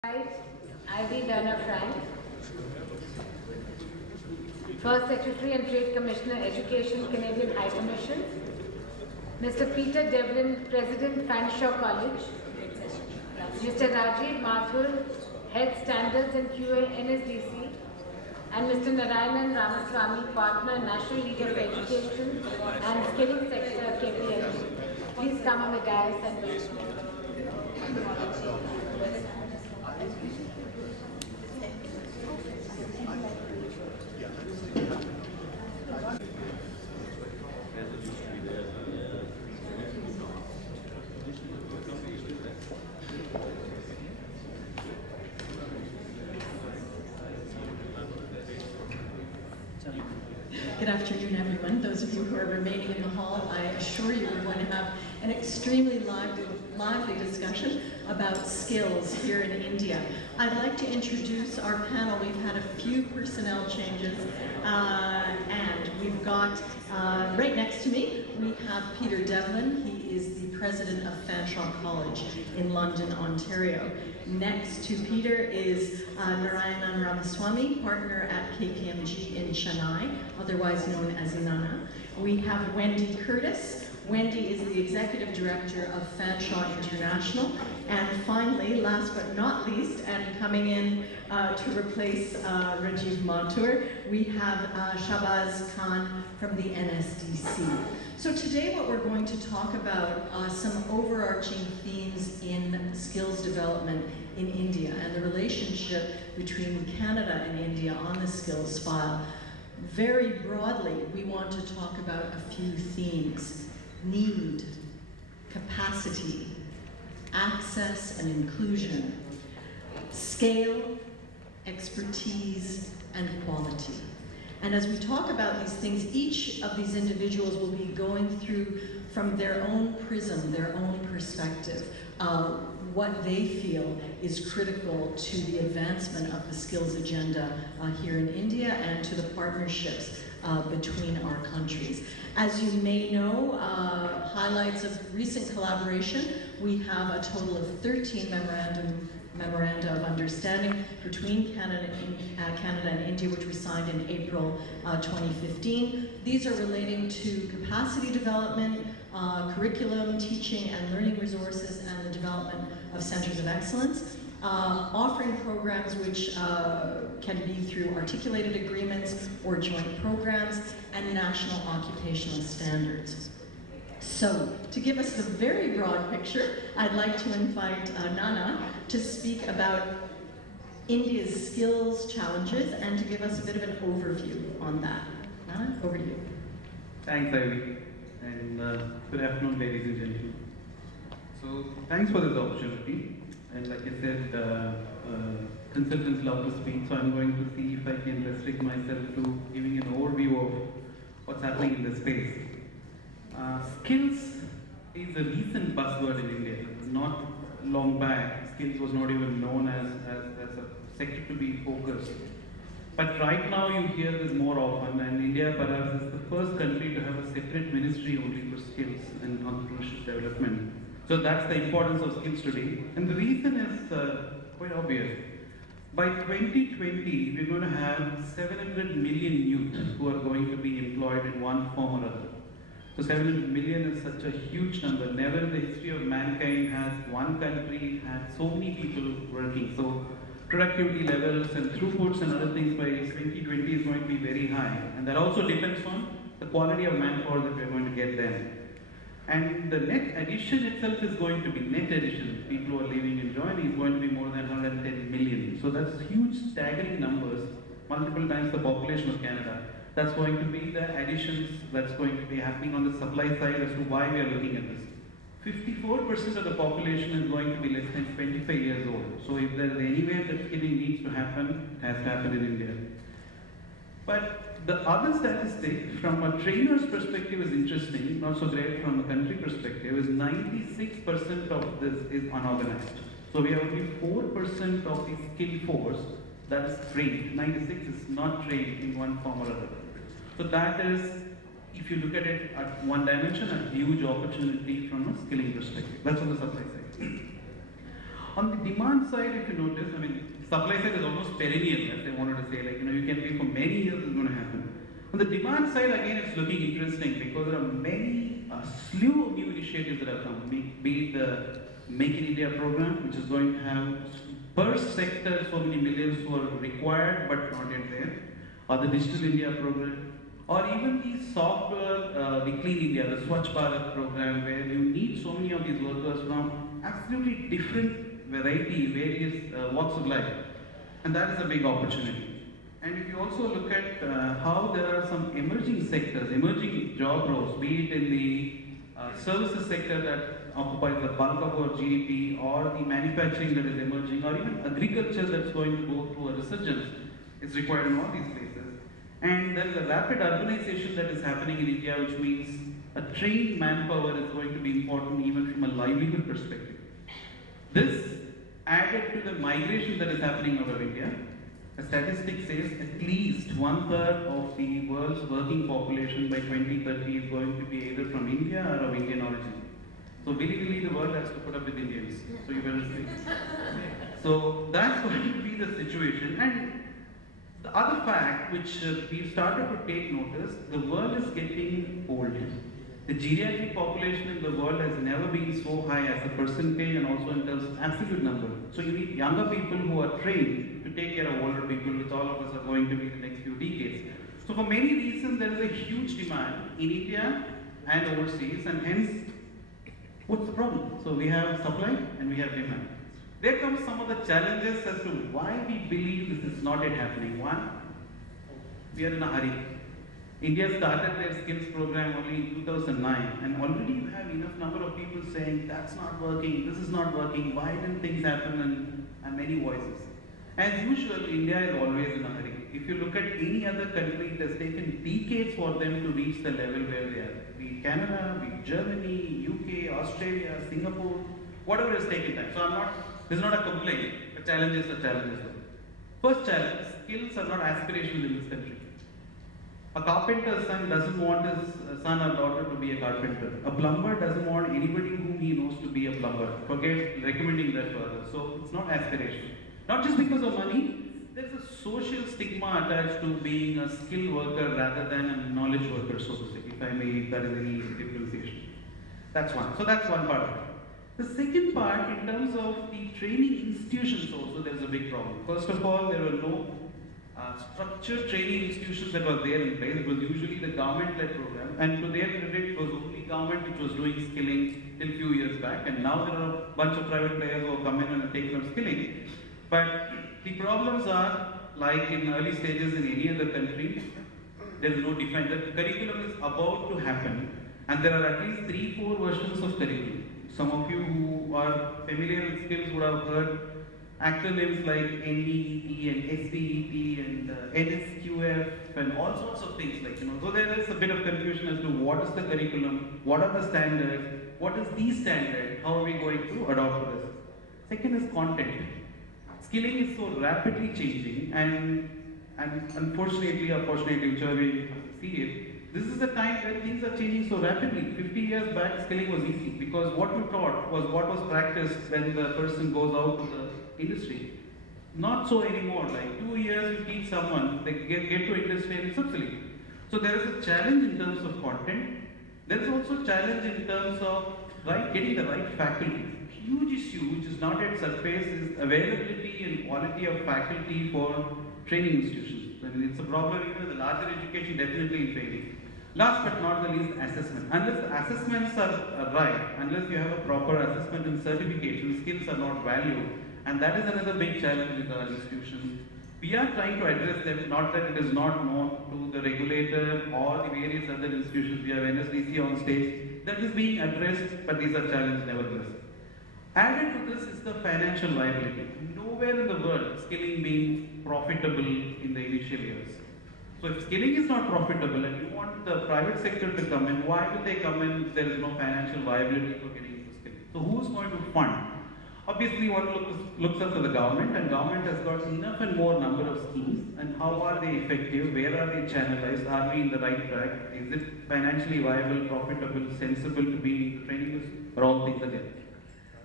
Ivy Lerner-Frank, First Secretary and Trade Commissioner, Education, Canadian High Commission, Mr. Peter Devlin, President, Fanshawe College, Mr. Rajiv Mathur, Head Standards and QA, NSDC, and Mr. Narayanan Ramaswamy, Partner, National Leader for Education and Skilling Sector, KPMG. Please come on the dais and meet me. Good afternoon, everyone. Those of you who are remaining in the hall, I assure you we're going to have an extremely lively discussion about skills here in India. I'd like to introduce our panel. We've had a few personnel changes, and we've got, right next to me, we have Peter Devlin. He is the president of Fanshawe College in London, Ontario. Next to Peter is Narayanan Ramaswamy, partner at KPMG in Chennai, otherwise known as Inanna. We have Wendy Curtis. Wendy is the executive director of Fanshawe International. And finally, last but not least, and coming in to replace Rajiv Mathur, we have Shahbaz Khan from the NSDC. So today what we're going to talk about some overarching themes in skills development in India and the relationship between Canada and India on the skills file. Very broadly, we want to talk about a few themes: need, capacity, access and inclusion, scale, expertise, and quality. And as we talk about these things, each of these individuals will be going through from their own prism, their own perspective, what they feel is critical to the advancement of the skills agenda here in India and to the partnerships between our countries. As you may know, highlights of recent collaboration, we have a total of 13 memoranda of understanding between Canada and India, which were signed in April 2015. These are relating to capacity development, curriculum, teaching and learning resources, and the development of centers of excellence, offering programs which can be through articulated agreements or joint programs, and national occupational standards. So, to give us the very broad picture, I'd like to invite Nana to speak about India's skills challenges and to give us a bit of an overview on that. Nana, over to you. Thanks, Ivy, and good afternoon, ladies and gentlemen. So, thanks for this opportunity. And like I said, consultants love to speak, so I'm going to see if I can restrict myself to giving an overview of what's happening in this space. Skills is a recent buzzword in India. Not long back, skills was not even known as a sector to be focused. But right now you hear this more often, and India perhaps is the first country to have a separate ministry only for skills and entrepreneurship development. So that's the importance of skills today. And the reason is quite obvious. By 2020, we're going to have 700 million youth who are going to be employed in one form or other. So 700 million is such a huge number. Never in the history of mankind has one country had so many people working. So productivity levels and throughputs and other things by 2020 is going to be very high. And that also depends on the quality of manpower that we're going to get then. And the net addition itself is going to be, net addition, people who are leaving and joining, is going to be more than 110 million. So that's huge, staggering numbers, multiple times the population of Canada. That's going to be the additions that's going to be happening on the supply side as to why we are looking at this. 54% of the population is going to be less than 25 years old. So if there's anywhere that skilling needs to happen, it has to happen in India. But the other statistic from a trainer's perspective is interesting, not so great from a country perspective, is 96% of this is unorganized. So we have only 4% of the skill force that is trained. 96 is not trained in one form or other. So that is, if you look at it at one dimension, a huge opportunity from a skilling perspective. That's on the supply side. On the demand side, if you notice, I mean, supply side is almost perennial, as I wanted to say, like, you can pay for many years, it's going to happen. On the demand side, again, it's looking interesting because there are many, a slew of new initiatives that have come, be it the Make in India program, which is going to have per sector so many millions who are required but not yet there, or the Digital India program, or even the software, the Clean India, the Swachh Bharat program, where you need so many of these workers from absolutely different various walks of life. And that is a big opportunity. And if you also look at how there are some emerging sectors, emerging job roles, be it in the services sector that occupies the bulk of our GDP, or the manufacturing that is emerging, or even agriculture that's going to go through a resurgence, is required in all these places. And there is a rapid urbanization that is happening in India, which means a trained manpower is going to be important even from a livelihood perspective. This added to the migration that is happening out of India. A statistic says at least 1/3 of the world's working population by 2030 is going to be either from India or of Indian origin. So really the world has to put up with Indians. So you better see. So that's going to be the situation. And the other fact which we've started to take notice, the world is getting old. The geriatric population in the world has never been so high as a percentage and also in terms of absolute number. So you need younger people who are trained to take care of older people, which all of us are going to be in the next few decades. So for many reasons, there is a huge demand in India and overseas, and hence, what's the problem? So we have supply and we have demand. There comes some of the challenges as to why we believe this is not yet happening. One, we are in a hurry. India started their skills program only in 2009, and already you have enough number of people saying that's not working, this is not working, why didn't things happen, and many voices. As usual, India is always in a hurry. If you look at any other country, it has taken decades for them to reach the level where they are. Be it Canada, be it Germany, UK, Australia, Singapore, whatever has taken time. So this is not a complaint, but challenges are challenges. First challenge, skills are not aspirational in this country. A carpenter's son doesn't want his son or daughter to be a carpenter. A plumber doesn't want anybody whom he knows to be a plumber. Forget recommending that further. So it's not aspirational. Not just because of money, there's a social stigma attached to being a skilled worker rather than a knowledge worker, so to say, if I may, if there is any differentiation. That's one. So that's one part of it. The second part, in terms of the training institutions also, there's a big problem. First of all, there were no structured training institutions that were there in place. It was usually the government-led program, and to their credit, it was only government which was doing skilling till few years back, and now there are a bunch of private players who have come in and have taken up skilling. But the problems are, like in early stages in any other country, there is no define. The curriculum is about to happen, and there are at least 3-4 versions of curriculum. Some of you who are familiar with skills would have heard acronyms like NEET and SPET and NSQF and all sorts of things So there is a bit of confusion as to what is the curriculum, what are the standards, what is the standard, how are we going to adopt this. Second is content. Skilling is so rapidly changing, and unfortunately or fortunately, whichever way you see it, this is a time where things are changing so rapidly. 50 years back, skilling was easy because what you taught was what was practiced when the person goes out to the industry. Not so anymore. Like 2 years, you teach someone, they get to industry and it's obsolete. So there is a challenge in terms of content. There is also a challenge in terms of getting the right faculty. Huge issue which is not yet surfaced is availability and quality of faculty for training institutions. I mean, it's a problem even in the larger education, definitely in training. Last but not the least, assessment. Unless the assessments are right, unless you have a proper assessment and certification, skills are not valued. And that is another big challenge with our institutions. We are trying to address them, not that it is not known to the regulator or the various other institutions. We have NSDC on stage. That is being addressed, but these are challenges nevertheless. Added to this is the financial viability. Nowhere in the world skilling being profitable in the initial years. So if skilling is not profitable and you want the private sector to come in, why will they come in if there is no financial viability for getting into skilling? So who is going to fund? Obviously one looks up to the government, and government has got enough and more number of schemes, and how are they effective, where are they channelized, are we in the right track, is it financially viable, profitable, sensible to be in the training, or all things are there.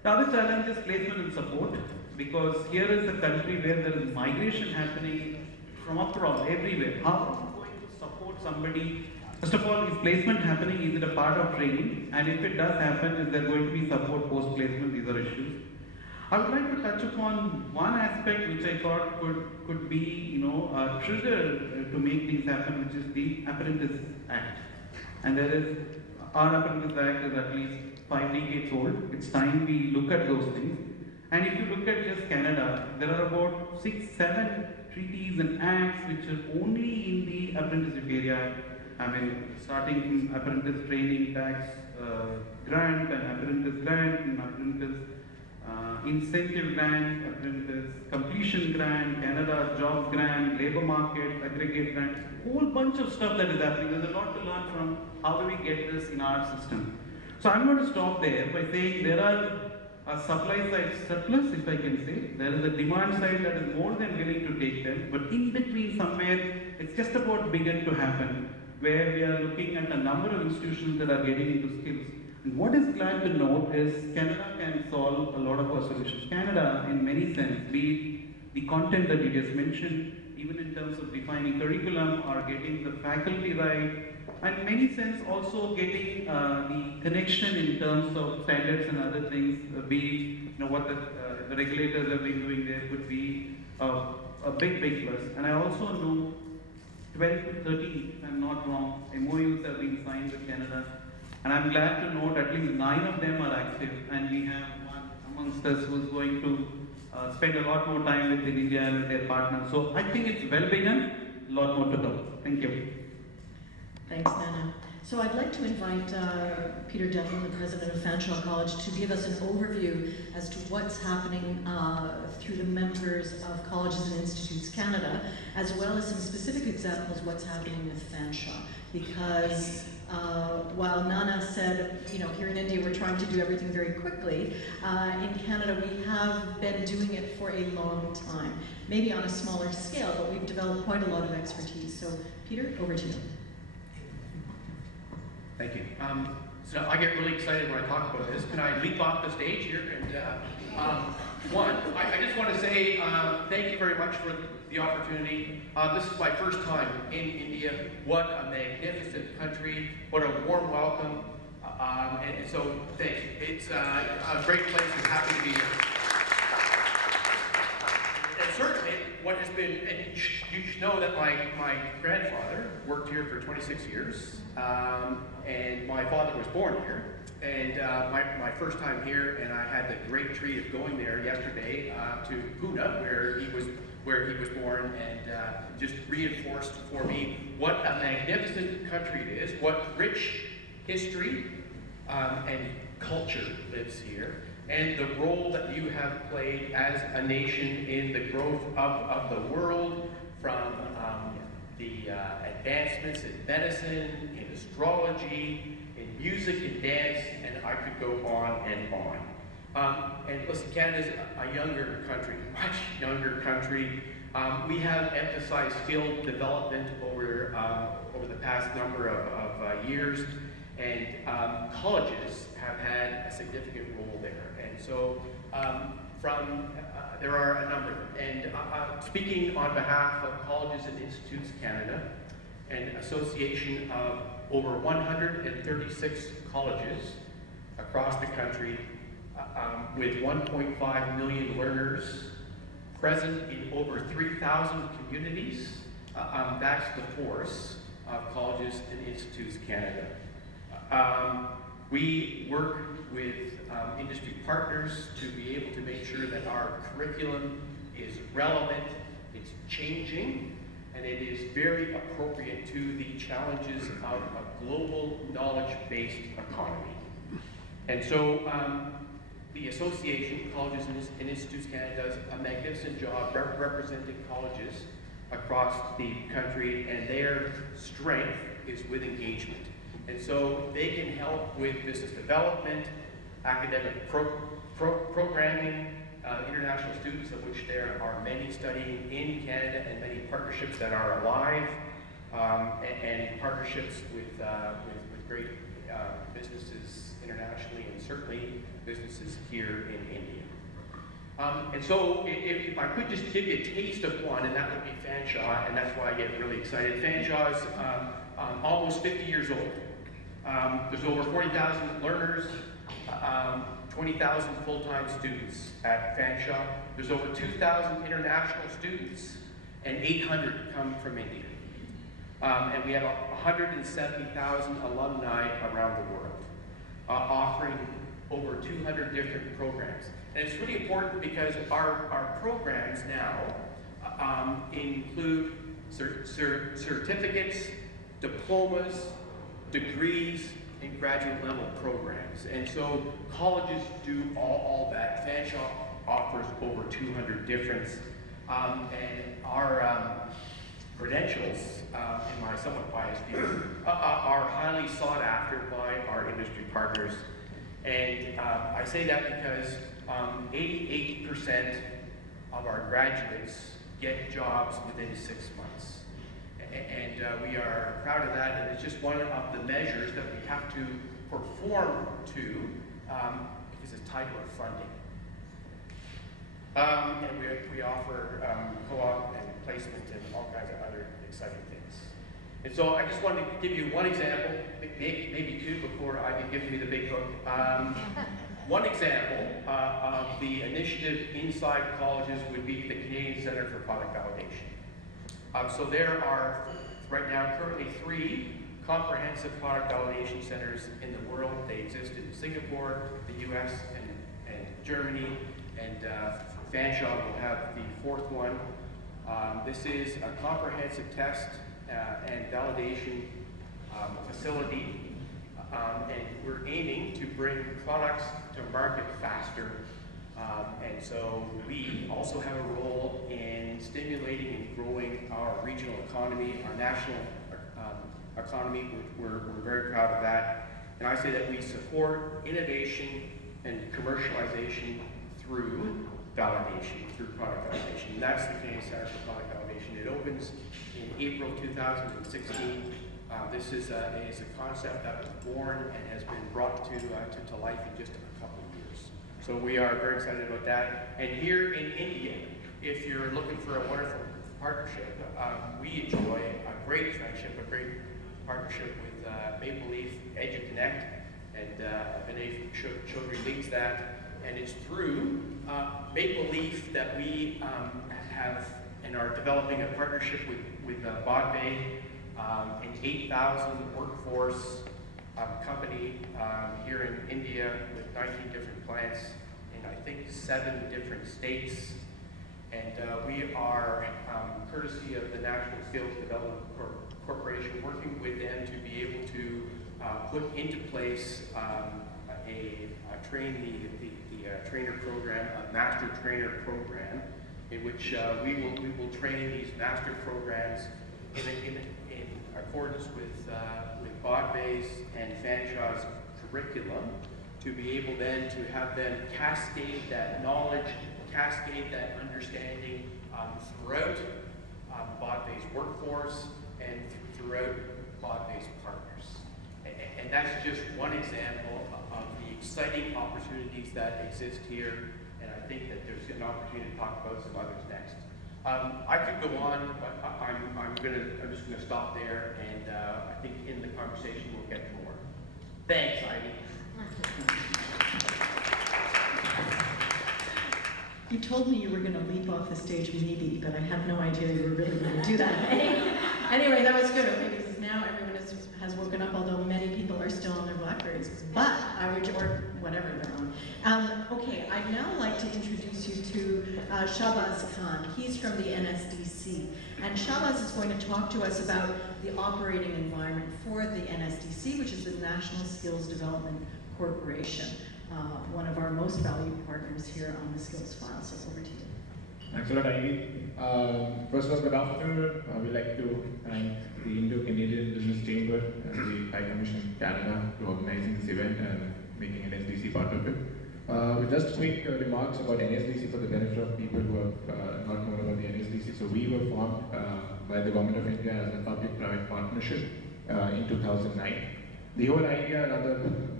The other challenge is placement and support, because here is a country where there is migration happening from across everywhere. How are you going to support somebody? First of all, is placement happening? Is it a part of training? And if it does happen, is there going to be support post-placement? These are issues. I would like to touch upon one aspect which I thought could be, a trigger to make things happen, which is the Apprentice Act. And our Apprentice Act is at least 5 decades old. It's time we look at those things. And if you look at just Canada, there are about 6-7 treaties and acts which are only in the apprenticeship area. I mean, starting from apprentice training tax grant and apprentice incentive grant, apprentice completion grant, Canada jobs grant, labor market, aggregate grant, whole bunch of stuff that is happening. There's a lot to learn from how do we get this in our system. So I'm going to stop there by saying there are a supply side surplus, if I can say. There is a demand side that is more than willing to take them, but in between somewhere, it's just about begun to happen, where we are looking at a number of institutions that are getting into skills. And what is glad to note is Canada can solve a lot of our solutions. Canada, in many sense, be it the content that you just mentioned, even in terms of defining curriculum or getting the faculty right, and in many sense also getting the connection in terms of standards and other things, be what the regulators have been doing there could be a big plus. And I also know 12 to 13, if I'm not wrong, MOUs have been signed with Canada. And I'm glad to note at least 9 of them are active, and we have one amongst us who's going to spend a lot more time with India and with their partners. So I think it's well begun, a lot more to go. Thank you. Thanks, Nana. So I'd like to invite Peter Devlin, the president of Fanshawe College, to give us an overview as to what's happening through the members of Colleges and Institutes Canada, as well as some specific examples of what's happening with Fanshawe. Because while Nana said, here in India we're trying to do everything very quickly, in Canada we have been doing it for a long time. Maybe on a smaller scale, but we've developed quite a lot of expertise. So Peter, over to you. Thank you. So I get really excited when I talk about this. Can I leap off the stage here? And I just want to say thank you very much for the opportunity. This is my first time in India. What a magnificent country. What a warm welcome. And so thank you. It's a great place. I'm happy to be here. And certainly, what has been, and you should know that my grandfather worked here for 26 years, and my father was born here. And my first time here, and I had the great treat of going there yesterday to Pune, where he was born, and just reinforced for me what a magnificent country it is, what rich history and culture lives here, and the role that you have played as a nation in the growth of the world, from the advancements in medicine, in astrology, in music and dance, and I could go on and on. And listen, Canada's a younger country, much younger country. We have emphasized skill development over the past number of years, and colleges have had a significant role there. And so there are a number of them. And speaking on behalf of Colleges and Institutes Canada, an association of over 136 colleges across the country with 1.5 million learners present in over 3,000 communities. That's the force of Colleges and Institutes Canada. We work with industry partners to be able to make sure that our curriculum is relevant, it's changing, and it is very appropriate to the challenges of a global knowledge-based economy. And so the association, Colleges and Institutes Canada, does a magnificent job representing colleges across the country, and their strength is with engagement. And so they can help with business development, academic programming, international students, of which there are many studying in Canada, and many partnerships that are alive, and partnerships with great businesses internationally, and certainly businesses here in India. And so if I could just give you a taste of one, and that would be Fanshawe, and that's why I get really excited. Fanshawe is almost 50 years old. There's over 40,000 learners, 20,000 full-time students at Fanshawe. There's over 2,000 international students, and 800 come from India. And we have 170,000 alumni around the world, offering over 200 different programs. And it's really important because our programs now include certificates, diplomas, degrees, and graduate level programs. And so colleges do all that. Fanshawe offers over 200 different, and our credentials, in my somewhat biased view, are highly sought after by our industry partners. And I say that because 88% of our graduates get jobs within 6 months. And we are proud of that, and it's just one of the measures that we have to perform to because it's tied to our funding. And we offer co-op and placement and all kinds of other exciting things. And so I just wanted to give you one example, maybe two before Ivy gives me the big hook. One example of the initiative inside colleges would be the Canadian Centre for Product Validation. So there are, right now, currently 3 comprehensive product validation centers in the world. They exist in Singapore, the US, and Germany, and Fanshawe will have the 4th one. This is a comprehensive test and validation facility, and we're aiming to bring products to market faster. And so we also have a role in stimulating and growing our regional economy, our national economy. We're very proud of that. And I say that we support innovation and commercialization through validation, through product validation. And that's the Canadian Centre for Product Validation. It opens in April 2016. This is a concept that was born and has been brought to life in just a couple of years. So we are very excited about that. And here in India, if you're looking for a wonderful partnership, we enjoy a great friendship, a great partnership with Maple Leaf EduConnect, and Vinay Chaudhary leads that. And it's through Maple Leaf that we have and are developing a partnership with Bodbay, an 8,000 workforce company here in India with 19 different plants in I think 7 different states. And we are, courtesy of the National Skills Development Corporation, working with them to be able to put into place a trainer program, a master trainer program, in which we will train these master programs in accordance with Bodbay's and Fanshawe's curriculum, to be able then to have them cascade that knowledge, cascade that understanding throughout Bodbay's workforce and throughout Bodbay's partners. And that's just one example of the exciting opportunities that exist here, and I think that there's an opportunity to talk about some others next. I could go on, but I'm just gonna stop there, and I think in the conversation we'll get more. Thanks, Ivy. You told me you were going to leap off the stage maybe, but I had no idea you were really going to do that. Anyway, that was good, okay, because now everyone has woken up, although many people are still on their Blackberries, but I would, or whatever they're on. Okay, I'd now like to introduce you to Shahbaz Khan. He's from the NSDC, and Shahbaz is going to talk to us about the operating environment for the NSDC, which is the National Skills Development Corporation. One of our most valued partners here on the Skills File. So over to you. Thanks a lot, Ivy. First of all, good afternoon. We'd like to thank the Indo-Canadian Business Chamber and the High Commission Canada for organizing this event and making NSDC part of it. With just quick remarks about NSDC for the benefit of people who have not known about the NSDC. So we were formed by the Government of India as a public-private partnership in 2009. The whole idea, rather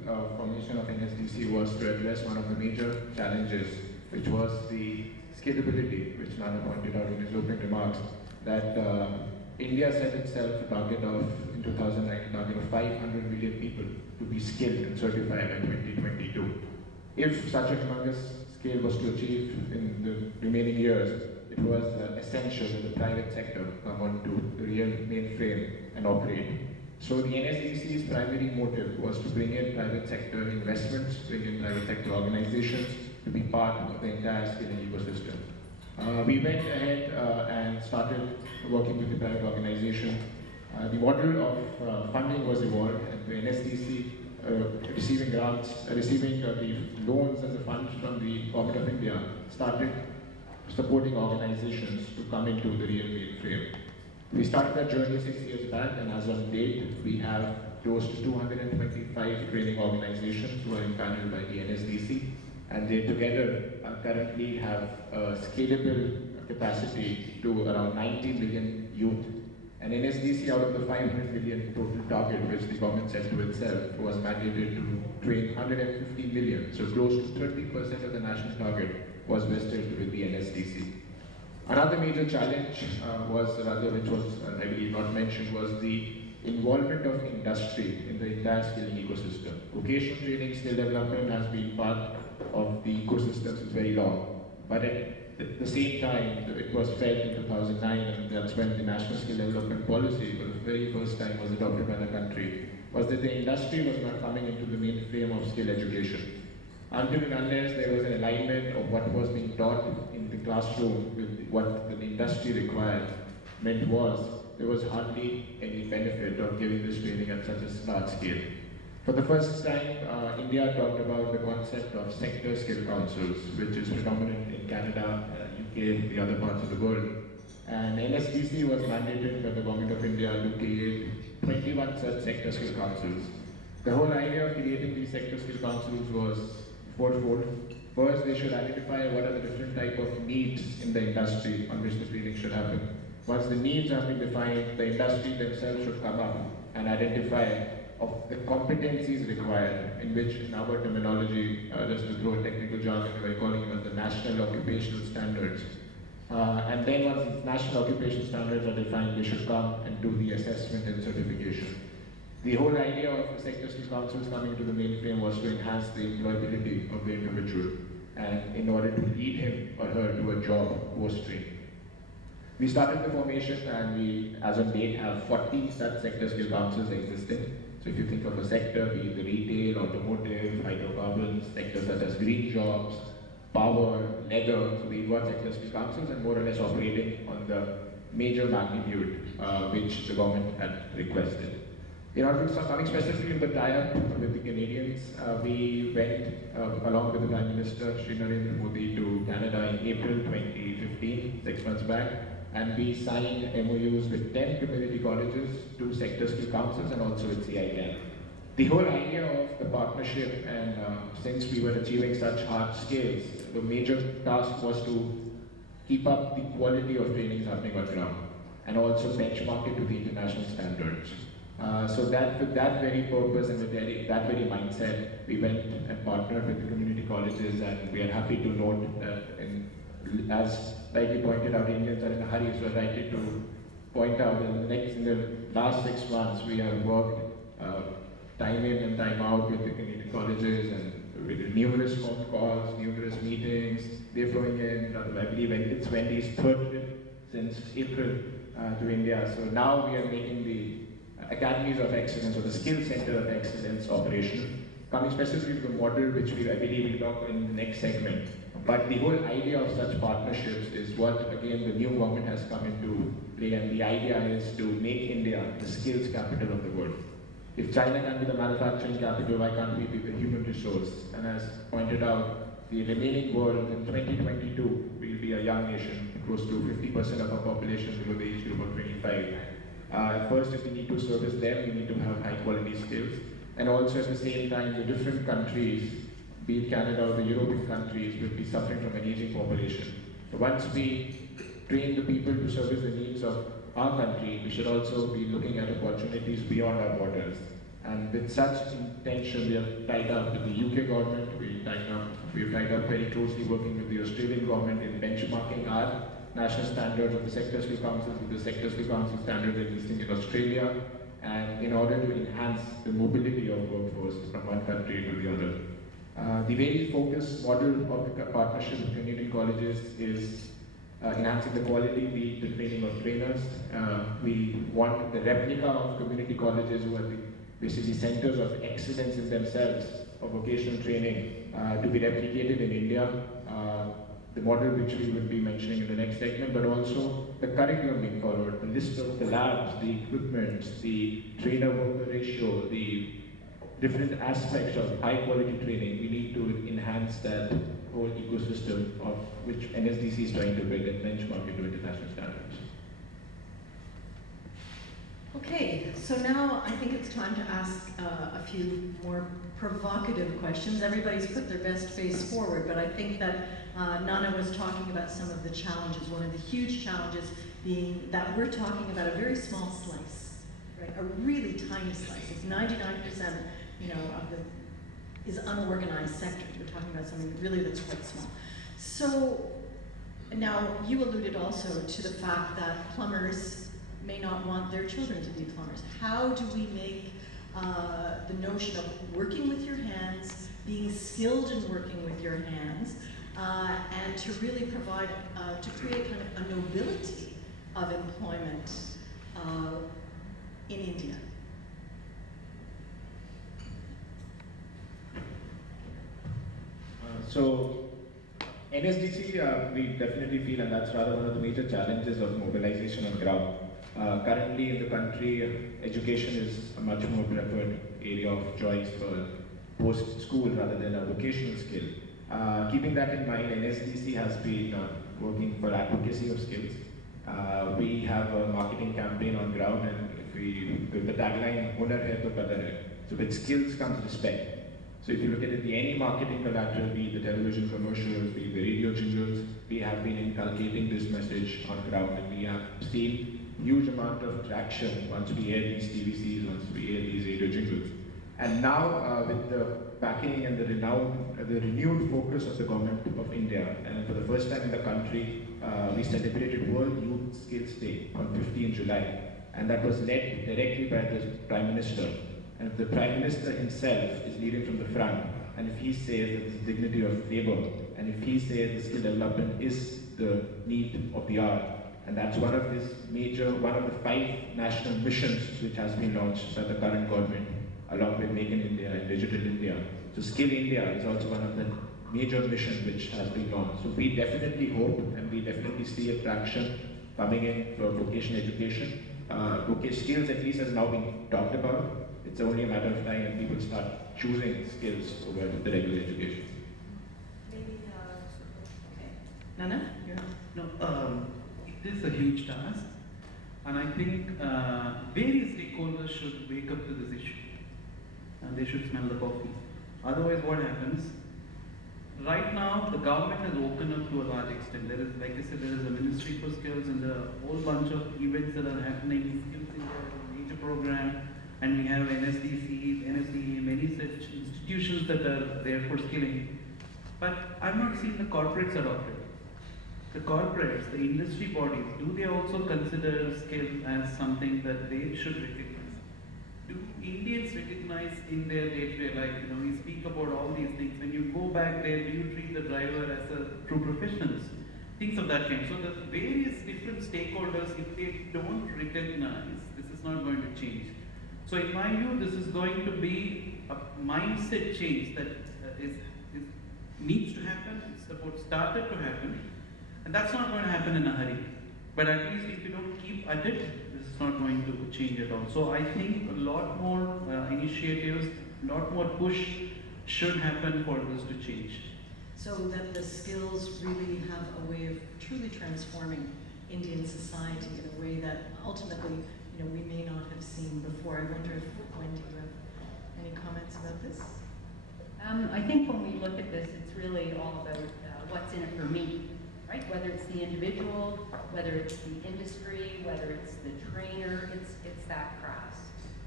formation of NSDC was to address one of the major challenges, which was the scalability, which Nana pointed out in his opening remarks, that India set itself a target of, in 2009, a target of 500 million people to be skilled and certified by 2022. If such a humongous scale was to achieve in the remaining years, it was essential that the private sector come onto the real mainframe and operate. So the NSDC's primary motive was to bring in private sector investments, bring in private sector organizations to be part of the entire skilling ecosystem. We went ahead and started working with the private organization. The model of funding was evolved, and the NSDC receiving grants, receiving the loans and the funds from the Government of India, started supporting organizations to come into the real mainframe. We started that journey 6 years back, and as on date, we have close to 225 training organizations who are empaneled by the NSDC, and they together currently have a scalable capacity to around 90 million youth. And NSDC, out of the 500 million total target which the government set to itself, was mandated to train 150 million, so close to 30% of the national target was vested with the NSDC. Another major challenge which was, I believe, not mentioned, was the involvement of industry in the entire skilling ecosystem. Vocational training, skill development has been part of the ecosystem since very long, but at the same time, it was felt in 2009, and that's when the National Skill Development Policy, for the very first time, was adopted by the country, was that the industry was not coming into the mainframe of skill education. Until and unless there was an alignment of what was being taught in the classroom with what the industry required, meant was there was hardly any benefit of giving this training at such a large scale. For the first time, India talked about the concept of sector skill councils, which is predominant in Canada, UK, the other parts of the world. And NSDC was mandated by the Government of India to create 21 such sector skill councils. The whole idea of creating these sector skill councils was fourfold. First, they should identify what are the different type of needs in the industry on which the training should happen. Once the needs have been defined, the industry themselves should come up and identify of the competencies required, in which, in our terminology, just to throw a technical jargon, we're calling them as the national occupational standards. And then once the national occupational standards are defined, they should come and do the assessment and certification. The whole idea of the sector skill councils coming to the mainframe was to enhance the employability of the individual, and in order to lead him or her to a job post-training. We started the formation, and we, as on date, have 40 such sector skill councils existing. So if you think of a sector, be it the retail, automotive, hydrocarbons, sectors such as green jobs, power, leather, so we've got sector skill councils and more or less operating on the major magnitude which the government had requested. In order to coming specifically to the tie-up with the Canadians, we went along with the Prime Minister, Shri Narendra Modi, to Canada in April 2015, 6 months back, and we signed MOUs with 10 community colleges, 2 sector skill councils, and also with CITAM. The whole idea of the partnership, and since we were achieving such hard scales, the major task was to keep up the quality of trainings happening on ground, and also benchmark it to the international standards. So that, with that very purpose and with that very mindset, we went and partnered with the community colleges, and we are happy to note that, as rightly pointed out, Indians are in a hurry, so I'd like to point out that in the last 6 months, we have worked time in and time out with the community colleges, and with numerous phone calls, numerous meetings. They're flowing in, I believe it's Wendy's third trip since April to India. So now we are making the academies of excellence, or the skill center of excellence operational, coming specifically to the model which I believe we'll talk in the next segment. But the whole idea of such partnerships is what, again, the new government has come into play, and the idea is to make India the skills capital of the world. If China can be the manufacturing capital, why can't we be the human resource? And as pointed out, the remaining world in 2022 will be a young nation, close to 50% of our population below the age group of 25. First, if we need to service them, we need to have high quality skills. And also at the same time, the different countries, be it Canada or the European countries, will be suffering from an aging population. So once we train the people to service the needs of our country, we should also be looking at opportunities beyond our borders. And with such intention, we have tied up with the UK government, we have tied up very closely working with the Australian government in benchmarking our national standards of the sector-skill councils with the sector-skill council standards existing in Australia, and in order to enhance the mobility of workforce from one country to the other. The very focused model of the partnership with Canadian colleges is enhancing the quality, the training of trainers. We want the replica of community colleges who are basically centers of excellence in themselves of vocational training to be replicated in India. The model which we will be mentioning in the next segment, but also the curriculum being followed, the list of the labs, the equipment, the trainer-worker ratio, the different aspects of high-quality training. We need to enhance that whole ecosystem of which NSDC is trying to build and benchmark into international standards. Okay, so now I think it's time to ask a few more provocative questions. Everybody's put their best face forward, but I think that Nana was talking about some of the challenges. One of the huge challenges being that we're talking about a very small slice, right? A really tiny slice. It's 99%, you know, of the is unorganized sector. We're talking about something really that's quite small. So now you alluded also to the fact that plumbers may not want their children to be plumbers. How do we make the notion of working with your hands, being skilled in working with your hands, and to really provide, to create kind of a nobility of employment in India? So NSDC, we definitely feel, and that's rather one of the major challenges of mobilization on ground. Currently in the country, education is a much more preferred area of choice for post-school rather than a vocational skill. Keeping that in mind, NSDC has been working for advocacy of skills. We have a marketing campaign on ground, and the tagline, "Hunar hai to qadar hai." So with skills comes respect. So if you look at it, any marketing collateral, be it the television commercials, be it the radio jingles, we have been inculcating this message on ground, and we have seen huge amount of traction once we air these TVCs, once we air these radio jingles. And now with the backing and the renewed focus of the government of India, and for the first time in the country, we celebrated World Youth Skills Day on 15 July, and that was led directly by the Prime Minister. And if the Prime Minister himself is leading from the front, and if he says that it's the dignity of labor, and if he says the skill development is the need of the hour, and that's one of the 5 national missions which has been launched by the current government, along with Make in India and Digital India. So Skill India is also one of the major missions which has been launched. So we definitely hope, and we definitely see a traction coming in for vocational education. Skills at least has now been talked about. It's only a matter of time and people start choosing skills over the regular education. Maybe, okay. Nana? No, it is a huge task, and I think various stakeholders should wake up to this issue, and they should smell the coffee. Otherwise, what happens? Right now, the government has woken up to a large extent. There is, like I said, there is a Ministry for Skills and a whole bunch of events that are happening. Skills India is a major program, and we have NSDC, NSDE, many such institutions that are there for skilling. But I've not seen the corporates adopt it. The corporates, the industry bodies, do they also consider skill as something that they should recognize? Do Indians recognize in their day-to-day life? You know, we speak about all these things. When you go back there, do you treat the driver as a true professional? Things of that kind. So the various different stakeholders, if they don't recognize, this is not going to change. So in my view, this is going to be a mindset change that needs to happen. It's about started to happen. And that's not going to happen in a hurry. But at least if you don't keep at it, this is not going to change at all. So I think a lot more initiatives, a lot more push should happen for this to change. So that the skills really have a way of truly transforming Indian society in a way that ultimately, you know, we may not have seen before. I wonder if Wendy, you have any comments about this? I think when we look at this, it's really all about what's in it for me, right? Whether it's the individual, whether it's the industry, whether it's the trainer, it's that craft.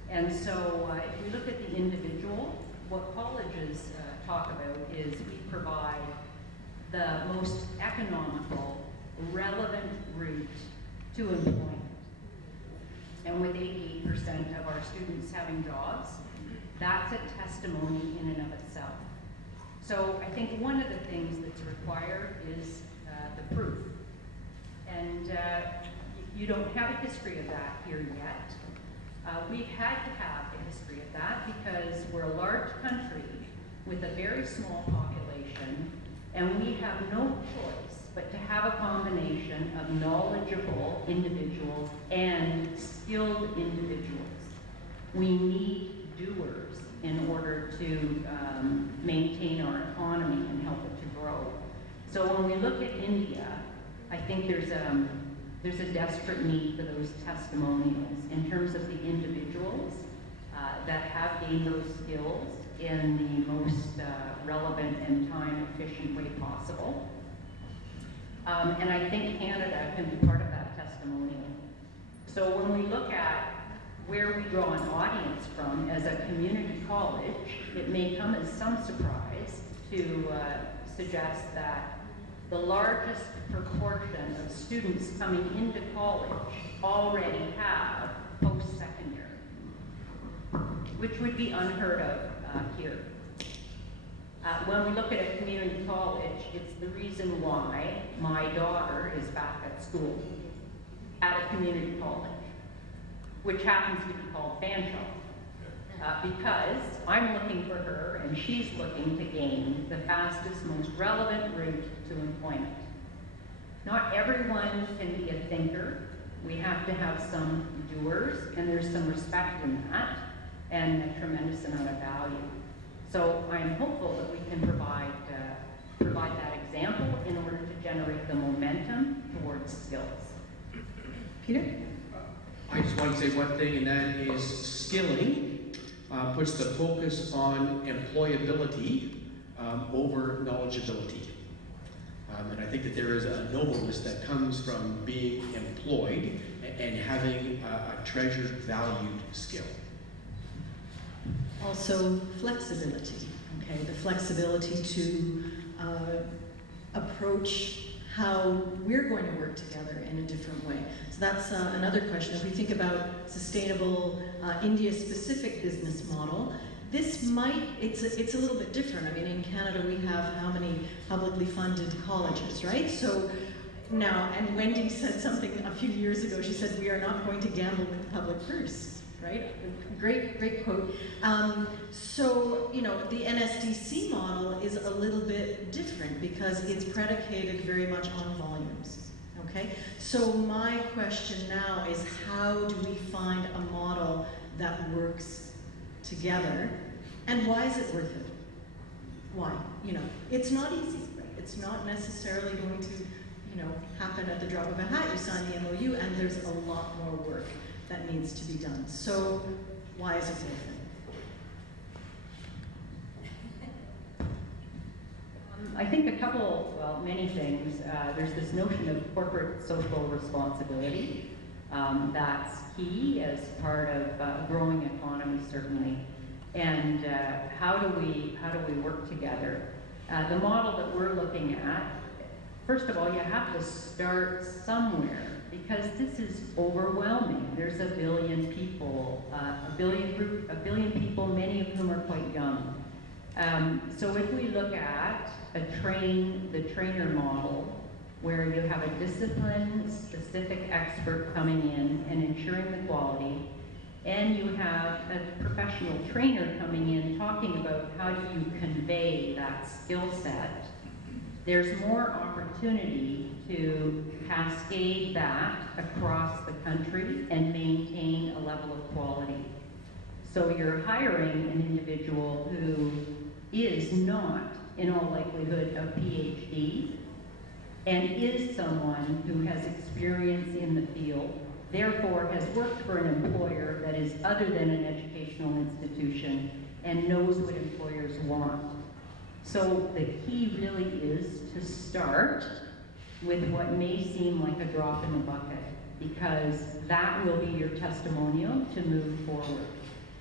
And so if we look at the individual, what colleges talk about is we provide the most economical, relevant route to employment. And with 88% of our students having jobs, that's a testimony in and of itself. So I think one of the things that's required is the proof. And you don't have a history of that here yet. We've had to have a history of that because we're a large country with a very small population, and we have no choice but to have a combination of knowledgeable individuals and skilled individuals. We need doers in order to maintain our economy and help it to grow. So when we look at India, I think there's a desperate need for those testimonials in terms of the individuals that have gained those skills in the most relevant and time-efficient way possible. And I think Canada can be part of that testimonial. So when we look at where we draw an audience from as a community college, it may come as some surprise to suggest that the largest proportion of students coming into college already have post-secondary, which would be unheard of here. When we look at a community college, it's the reason why my daughter is back at school at a community college, which happens to be called Fanshawe, because I'm looking for her and she's looking to gain the fastest, most relevant route to employment. Not everyone can be a thinker. We have to have some doers, and there's some respect in that, and a tremendous amount of value. So I'm hopeful that we can provide that example in order to generate the momentum towards skills. Peter? I just want to say one thing, and that is skilling puts the focus on employability over knowledgeability. And I think that there is a nobleness that comes from being employed and having a treasured, valued skill. Also flexibility, okay? The flexibility to approach how we're going to work together in a different way. So that's another question. If we think about sustainable India-specific business model, this might, it's a little bit different. I mean, in Canada we have how many publicly funded colleges, right? So now, and Wendy said something a few years ago, she said, we are not going to gamble with the public purse, right? Great quote. So, you know, the NSDC model is a little bit different because it's predicated very much on volumes, okay? So my question now is, how do we find a model that works together, and why is it worth it? Why? You know, it's not easy, right? It's not necessarily going to, you know, happen at the drop of a hat. You sign the MOU, and there's a lot more work that needs to be done. So, why is it worth it? I think many things. There's this notion of corporate social responsibility. That's key as part of a growing economy, certainly. And how do we work together? The model that we're looking at, first of all, you have to start somewhere because this is overwhelming. There's a billion people, a billion people, many of whom are quite young. So if we look at the trainer model, where you have a discipline-specific expert coming in and ensuring the quality, and you have a professional trainer coming in talking about how do you convey that skill set, there's more opportunity to cascade that across the country and maintain a level of quality. So you're hiring an individual who is not, in all likelihood, a PhD, and is someone who has experience in the field, therefore has worked for an employer that is other than an educational institution and knows what employers want. So the key really is to start with what may seem like a drop in the bucket, because that will be your testimonial to move forward.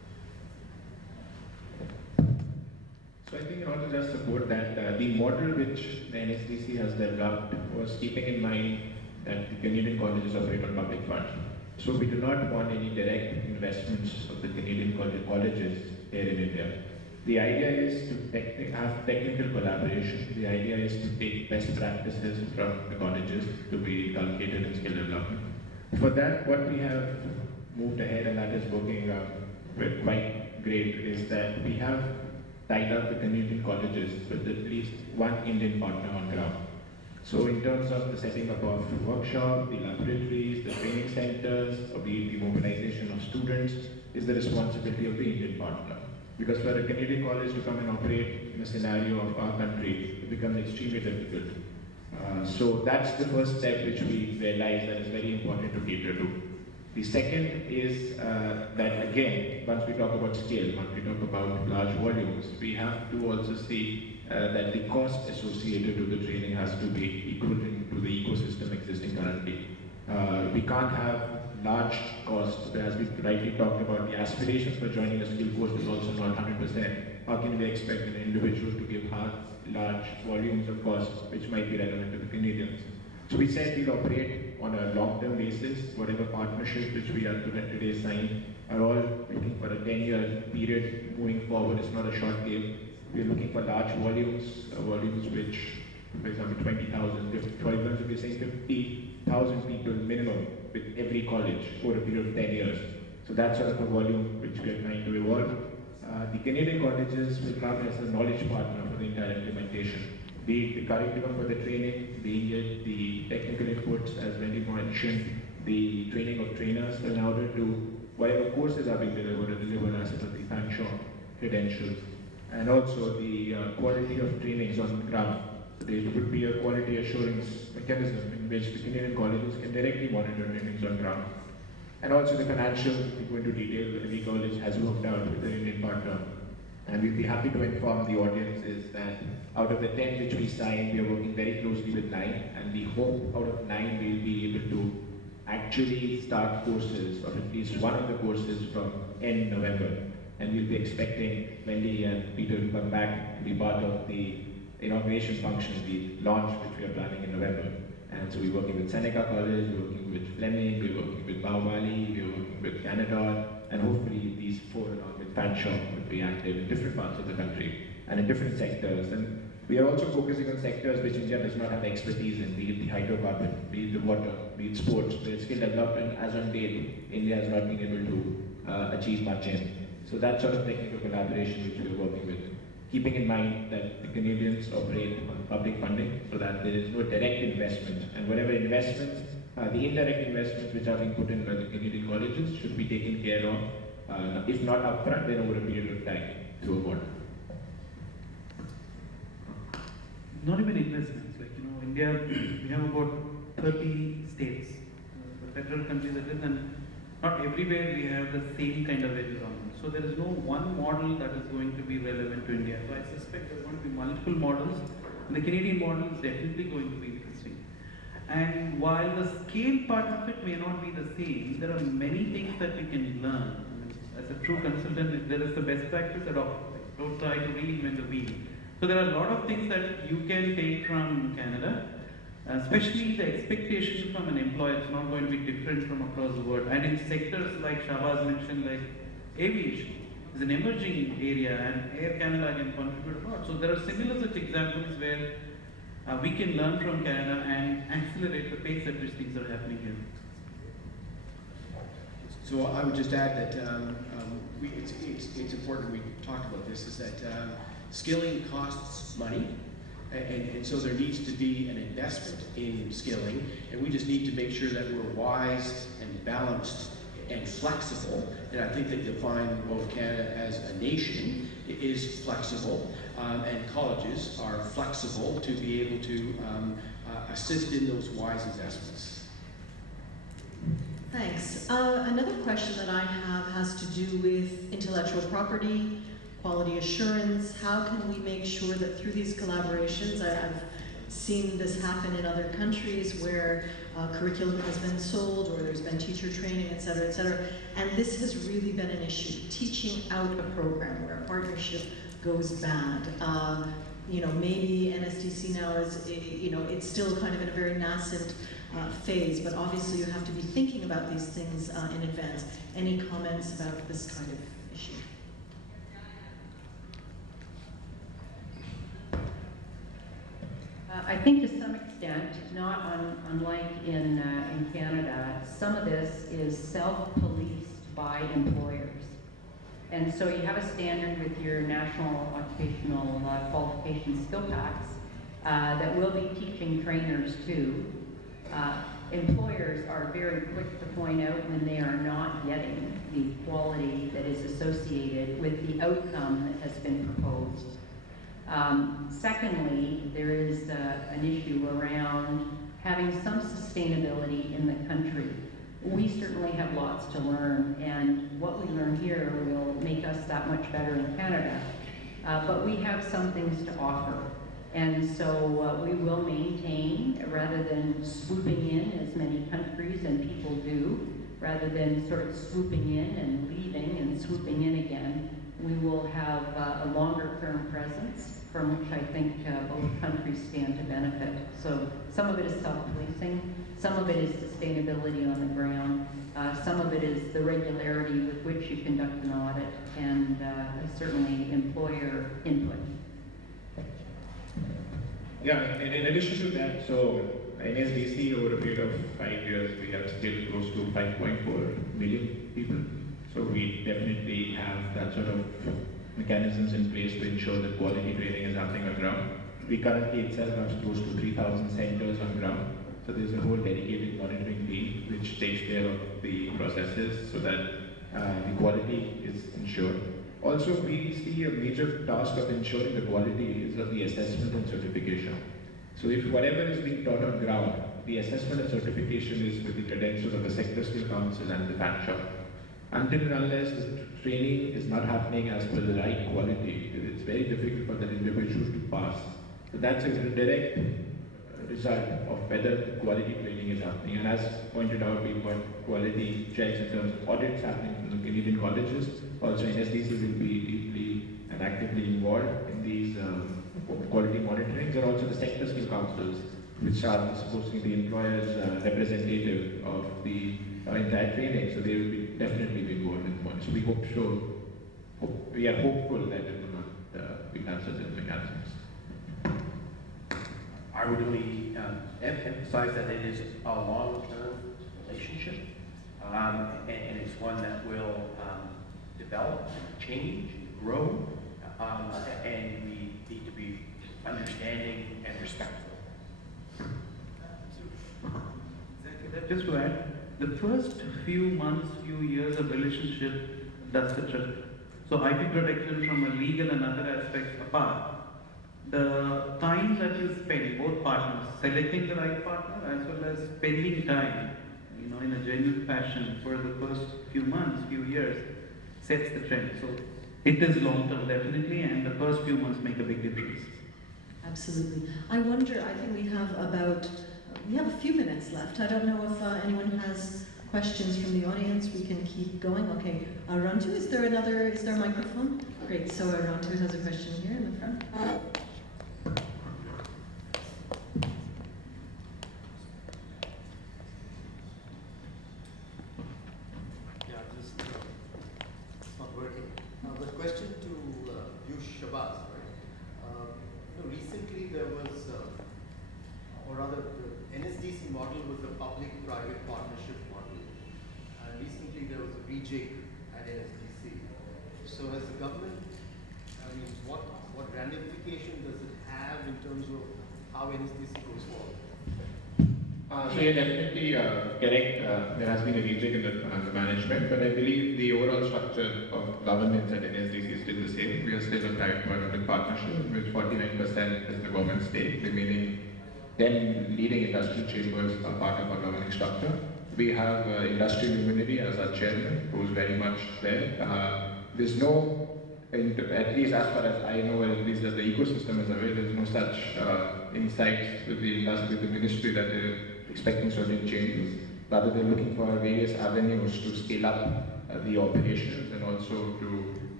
So I think in order to just support that, the model which the NSDC has developed was keeping in mind that the Canadian colleges operate on public funds. So we do not want any direct investments of the Canadian colleges here in India. The idea is to have technical collaboration. The idea is to take best practices from the colleges to be inculcated in skill development. For that, what we have moved ahead, and that is working quite great, is that we have tied up the Canadian colleges with at least one Indian partner on ground. So in terms of the setting up of workshops, the laboratories, the training centers, or the mobilization of students, is the responsibility of the Indian partner. Because for a Canadian college to come and operate in a scenario of our country, it becomes extremely difficult. So that's the first step which we realize that is very important to cater to. The second is that again, once we talk about scale, once we talk about large volumes, we have to also see that the cost associated to the training has to be equivalent to the ecosystem existing currently. We can't have large costs, as we rightly talked about, the aspirations for joining a skill course is also not 100%. How can we expect an individual to give large volumes of costs which might be relevant to the Canadians? So we said we'll operate on a long-term basis. Whatever partnerships which we are today signed are all looking for a 10-year period moving forward. It's not a short game. We're looking for large volumes, volumes which, for example, 20,000, for example, we're saying 50,000 people minimum with every college for a period of 10 years. So that's sort of a volume which we are trying to evolve. The Canadian colleges will come as a knowledge partner for the entire implementation. Be it the curriculum for the training, being it the technical inputs, as Wendy mentioned, the training of trainers in order to whatever courses are being delivered as per the Fanshawe credentials, and also the quality of trainings on the ground. There would be a quality assurance mechanism in which the Canadian colleges can directly monitor trainings on ground. And also the financial, we go into detail, every college has worked out with their Indian partner. And we'd be happy to inform the audiences that out of the 10 which we signed, we are working very closely with 9, and we hope out of 9 we'll be able to actually start courses, or at least one of the courses from end November. And we'll be expecting Wendy and Peter to come back and be part of the inauguration function, the launch which we are planning in November. And so we're working with Seneca College, we're working with Fleming, we're working with Baumali, we're working with Canada, and hopefully these 4 along with Fanshawe will be active in different parts of the country and in different sectors. And we are also focusing on sectors which India does not have expertise in, be it the hydrocarbon, be it the water, be it sports, be it skill development. As on date, India has not been able to achieve much in. So that sort of technical collaboration which we are working with, keeping in mind that the Canadians operate on public funding so that there is no direct investment, and whatever investments, the indirect investments which are being put in by the Canadian colleges should be taken care of, if not upfront, then over a period of time through a model. Not even investments, like India, we have about 30 states, the federal country that is, and not everywhere we have the same kind of environment. So there is no one model that is going to be relevant to India. So I suspect there are going to be multiple models, and the Canadian model is definitely going to be interesting. And while the scale part of it may not be the same, there are many things that we can learn. I mean, as a true consultant, if there is the best practice, adopt it. Don't try to reinvent the wheel. So there are a lot of things that you can take from Canada, especially the expectation from an employer is not going to be different from across the world. And in sectors like Shahbaz mentioned, like aviation is an emerging area, and Air Canada can contribute a lot. So there are similar such examples where we can learn from Canada and accelerate the pace at which things are happening here. So I would just add that it's important, we talked about this, is that skilling costs money, and so there needs to be an investment in skilling, and we just need to make sure that we're wise and balanced and flexible. And I think that you'll find both Canada as a nation is flexible, and colleges are flexible to be able to assist in those wise investments. Thanks. Another question that I have has to do with intellectual property, quality assurance. How can we make sure that through these collaborations, I've seen this happen in other countries where curriculum has been sold or there's been teacher training, et cetera, and this has really been an issue. Teaching out a program where a partnership goes bad. Maybe NSDC now is, it's still kind of in a very nascent phase, but obviously you have to be thinking about these things in advance. Any comments about this kind of issue? I think to some extent, not unlike in Canada, some of this is self-policed by employers. And so you have a standard with your National Occupational Qualification Skill Packs that will be teaching trainers too. Employers are very quick to point out when they are not getting the quality that is associated with the outcome that has been proposed. Secondly, there is an issue around having some sustainability in the country. We certainly have lots to learn, and what we learn here will make us that much better in Canada. But we have some things to offer. And so we will maintain, rather than swooping in as many countries and people do, rather than sort of swooping in and leaving and swooping in again, we will have a longer term presence from which I think both countries stand to benefit. So some of it is self-policing, some of it is sustainability on the ground, some of it is the regularity with which you conduct an audit, and certainly employer input. Yeah, in addition to that, so NSDC over a period of 5 years, we have still close to 5.4 million people. So we definitely have that sort of mechanisms in place to ensure that quality training is happening on ground. We currently itself have close to 3,000 centers on ground. So there's a whole dedicated monitoring team which takes care of the processes so that the quality is ensured. Also, we see a major task of ensuring the quality is of the assessment and certification. So if whatever is being taught on ground, the assessment and certification is with the credentials of the sector skill council and the fan shop. Until and unless the training is not happening as per the right quality, it's very difficult for that individual to pass. So that's a direct result of whether quality training is happening. And as pointed out, we've got quality checks in terms of audits happening from the Canadian colleges. Also, NSDC will be deeply and actively involved in these quality monitorings, and also the sector skill councils, which are supposed to be the employer's representative of the entire training. So they will be definitely be involved in one. So we we are hopeful that it will not be have such mechanisms. I would really emphasize that it is a long-term relationship, and it's one that will develop, change, grow, and we need to be understanding and respectful. Just to add, the first few months, few years of relationship does the trick. So IP protection from a legal and other aspects apart, the time that you spend, both partners, selecting the right partner as well as spending time, in a genuine fashion for the first few months, few years, sets the trend. So it is long term definitely, and the first few months make a big difference. Absolutely. I wonder, I think we have a few minutes left. I don't know if anyone has questions from the audience. We can keep going. Okay, Rantu, is there a microphone? Great, so Rantu has a question here in the front. Recently there was, or rather the NSDC model was a public-private partnership model, and recently there was a rejig at NSDC. So as the government, what ramification does it have in terms of how NSDC goes forward? So you're definitely correct. There has been a rejig in the management, but I believe the overall structure of governance at NSDC is still the same. We are still a private-public partnership, in which 49% is the government stake, remaining 10 leading industrial chambers are part of our governing structure. We have industrial immunity as our chairman, who is very much there. There's no, at least as far as I know, at least as the ecosystem is aware, there's no such insights with the ministry that they're expecting certain changes. Rather, they're looking for various avenues to scale up the operations and also to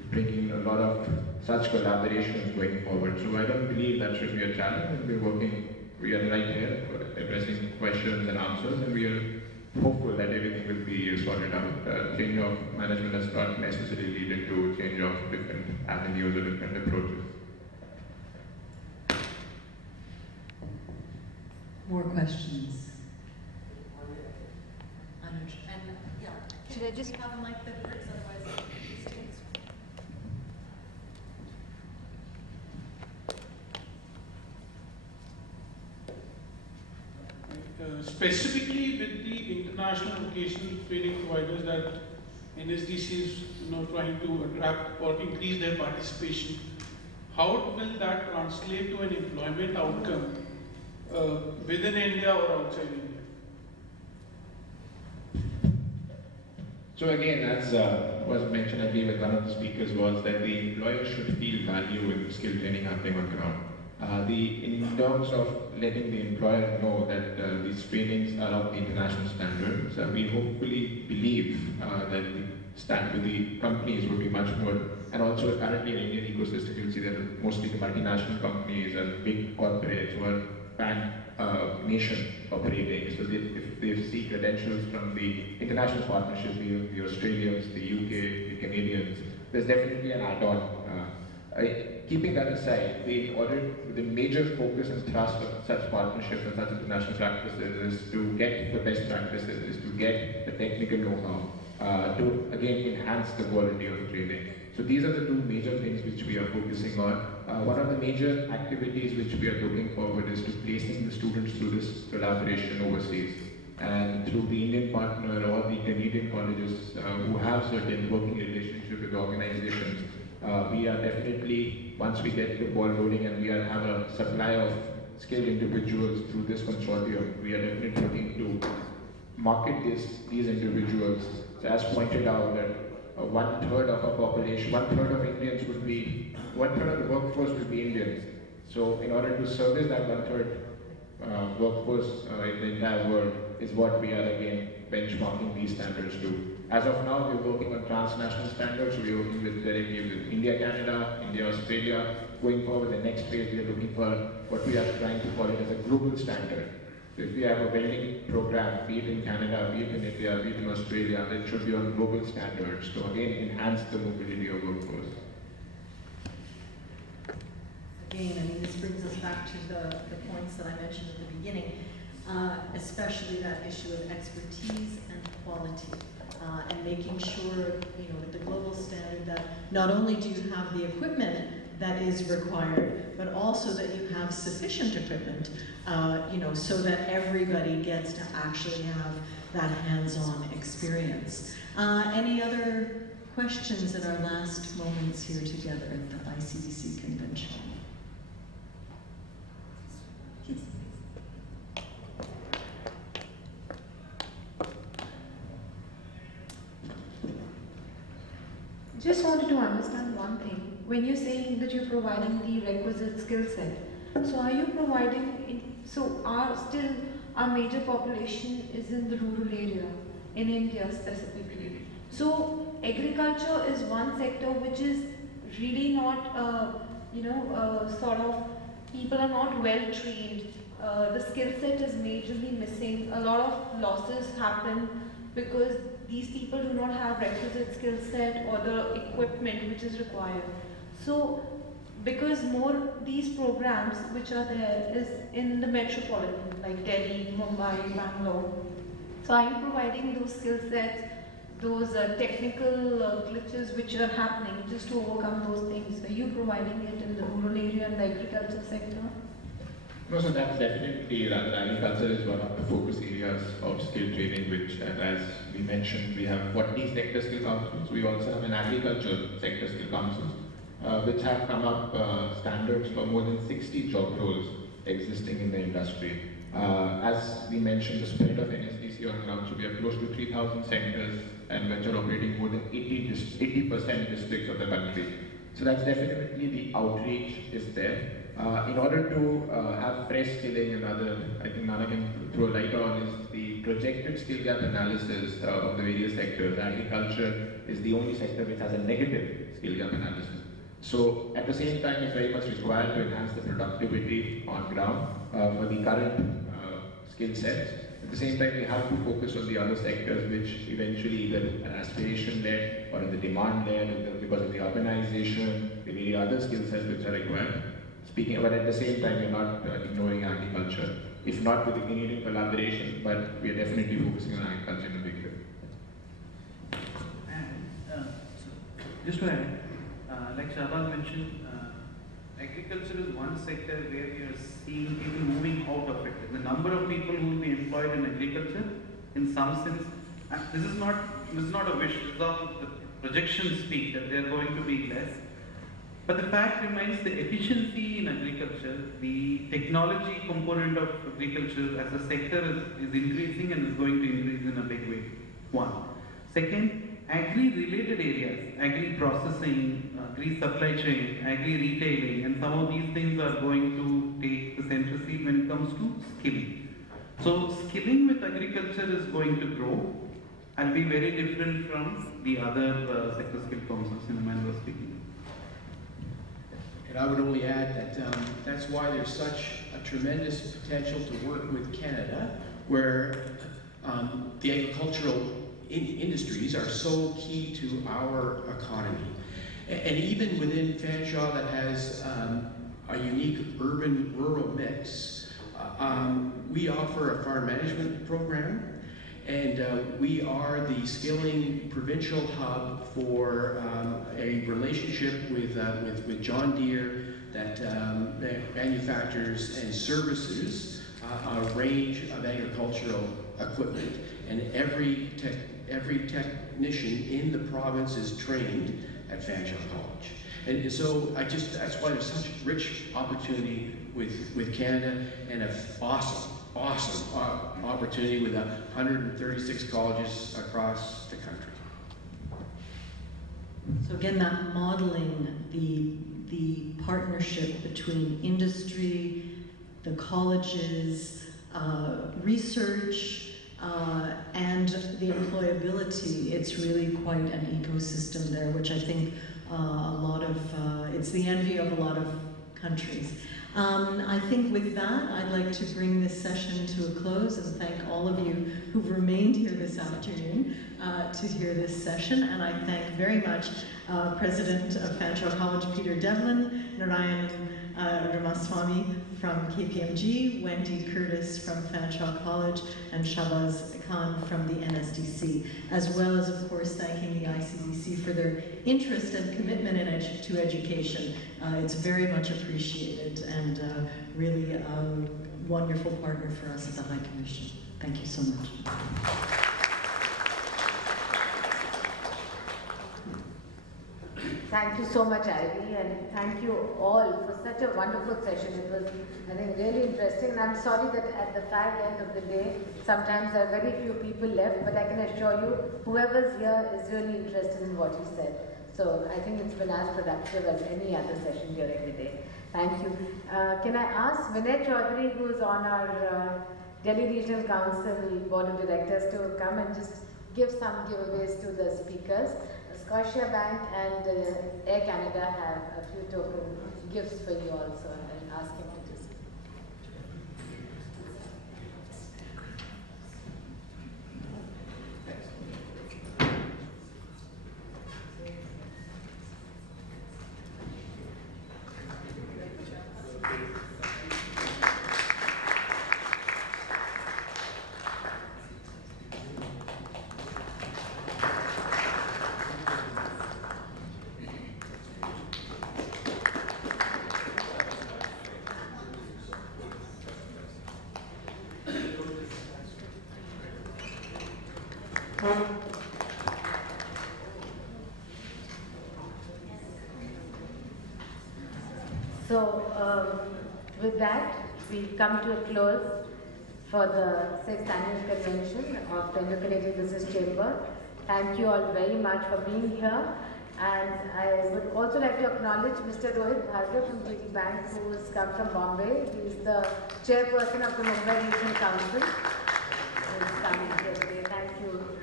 bringing a lot of such collaborations going forward. So I don't believe that should be a challenge, and we are right here addressing questions and answers, and we are hopeful that everything will be sorted out. Change of management does not necessarily lead into change of different avenues or different approaches. More questions? Anuj, and yeah, Should I just have a mic that works? Otherwise, specifically with the international vocational training providers that NSDC is trying to attract or increase their participation, how will that translate to an employment outcome within India or outside India? So again, as was mentioned, I believe with one of the speakers, was that the employer should feel value in skill training happening on ground. In terms of letting the employer know that these trainings are of the international standards, we hopefully believe that the companies would be much more, and also currently in Indian ecosystem, you'll see that mostly the multinational companies and big corporates who are pan-nation operating. So if they see credentials from the international partnerships, the Australians, the UK, the Canadians, there's definitely an add-on. Keeping that aside, the major focus and thrust of such partnerships and such international practices is to get the best practices, is to get the technical know-how, to again enhance the quality of training. So these are the two major things which we are focusing on. One of the major activities which we are looking forward is to placing the students through this collaboration overseas. And through the Indian partner or the Canadian colleges who have certain working relationship with organizations, we are definitely, once we get the ball rolling and we have a supply of skilled individuals through this consortium, we are definitely looking to market these individuals. So as pointed out, that 1/3 of our population, 1/3 of Indians would be, 1/3 of the workforce will be Indians. So in order to service that 1/3 workforce in the entire world is what we are again benchmarking these standards to. As of now, we're working on transnational standards. We're working directly with India, Canada, India, Australia. Going forward, the next phase, we are looking for what we are trying to call it as a global standard. So if we have a welding program, be it in Canada, be it in India, be it in Australia, it should be on global standards to again enhance the mobility of workforce. again, this brings us back to the points that I mentioned at the beginning, especially that issue of expertise and quality, and making sure, with the global standard, that not only do you have the equipment that is required, but also that you have sufficient equipment, so that everybody gets to actually have that hands-on experience. Any other questions in our last moments here together at the ICDC convention? Just wanted to understand one thing. When you're saying that you're providing the requisite skill set, so are you providing, our major population is in the rural area, in India specifically. So agriculture is one sector which is really not, people are not well trained. The skill set is majorly missing. A lot of losses happen because these people do not have requisite skill set or the equipment which is required. So, because more these programs which are there is in the metropolitan, like Delhi, Mumbai, Bangalore. So are you providing those skill sets, those technical glitches which are happening just to overcome those things? Are you providing it in the rural area and the agriculture sector? No, so that's definitely, agriculture is one of the focus areas of skill training, which, as we mentioned, we have 40 sector skill councils. We also have an agriculture sector skill councils, which have come up standards for more than 60 job roles existing in the industry. As we mentioned, the spread of NSDC on ground, so we have close to 3,000 centers and which are operating more than 80% districts of the country. So that's definitely the outreach is there. In order to have fresh skilling, and other, I think Nana can throw light on, is the projected skill gap analysis of the various sectors, agriculture is the only sector which has a negative skill gap analysis. So at the same time, it's very much required to enhance the productivity on ground for the current skill sets. At the same time, we have to focus on the other sectors which eventually either an aspiration-led or in the demand-led because of the urbanization, the very other skill sets which are required. But at the same time, we're not ignoring agriculture. If not with the Canadian collaboration, but we are definitely focusing on agriculture in a big way. And just to add, like Shahbaz mentioned, agriculture is one sector where we are seeing people moving out of it. The number of people who will be employed in agriculture, in some sense, this is not a wish. This is how the projections speak that they are going to be less. But the fact remains the efficiency in agriculture, the technology component of agriculture as a sector is increasing and is going to increase in a big way. One. Second, agri-related areas, agri-processing, agri-supply chain, agri-retailing, and some of these things are going to take the center seat when it comes to skilling. So skilling with agriculture is going to grow and be very different from the other sector skill firms as Sinman was speaking. And I would only add that that's why there's such a tremendous potential to work with Canada, where the agricultural industries are so key to our economy. And even within Fanshawe, that has a unique urban-rural mix, we offer a farm management program, and we are the skilling provincial hub for a relationship with John Deere that manufactures and services a range of agricultural equipment. And every technician in the province is trained at Fanshawe College. And so that's why there's such rich opportunity with Canada, and an awesome opportunity with 136 colleges across the country. So again, that modeling the partnership between industry, the colleges, research, and the employability, it's really quite an ecosystem there, which I think it's the envy of a lot of countries. I think with that, I'd like to bring this session to a close and thank all of you who've remained here this afternoon to hear this session. And I thank very much President of Fanshawe College, Peter Devlin, Narayan Ramaswamy from KPMG, Wendy Curtis from Fanshawe College, and Shahbaz Khan from the NSDC, as well as, of course, thanking the ICDC for their interest and commitment to education. It's very much appreciated and really a wonderful partner for us at the High Commission. Thank you so much. Thank you so much, Ivy, and thank you all for such a wonderful session. It was, I think, really interesting, and I'm sorry that at the fag end of the day, sometimes there are very few people left, but I can assure you, whoever's here is really interested in what you said. So I think it's been as productive as any other session during the day. Thank you. Can I ask Vinay Chaudhary, who's on our Delhi Regional Council Board of Directors, to come and just give some giveaways to the speakers. Scotia Bank and Air Canada have a few token gifts for you also, and I'll ask him to just. So, with that, we come to a close for the 6th Annual Convention of the Indo-Canadian Business Chamber. Thank you all very much for being here. And I would also like to acknowledge Mr. Rohit Bhargav from GT Bank, who has come from Bombay. He is the chairperson of the Mumbai Regional Council.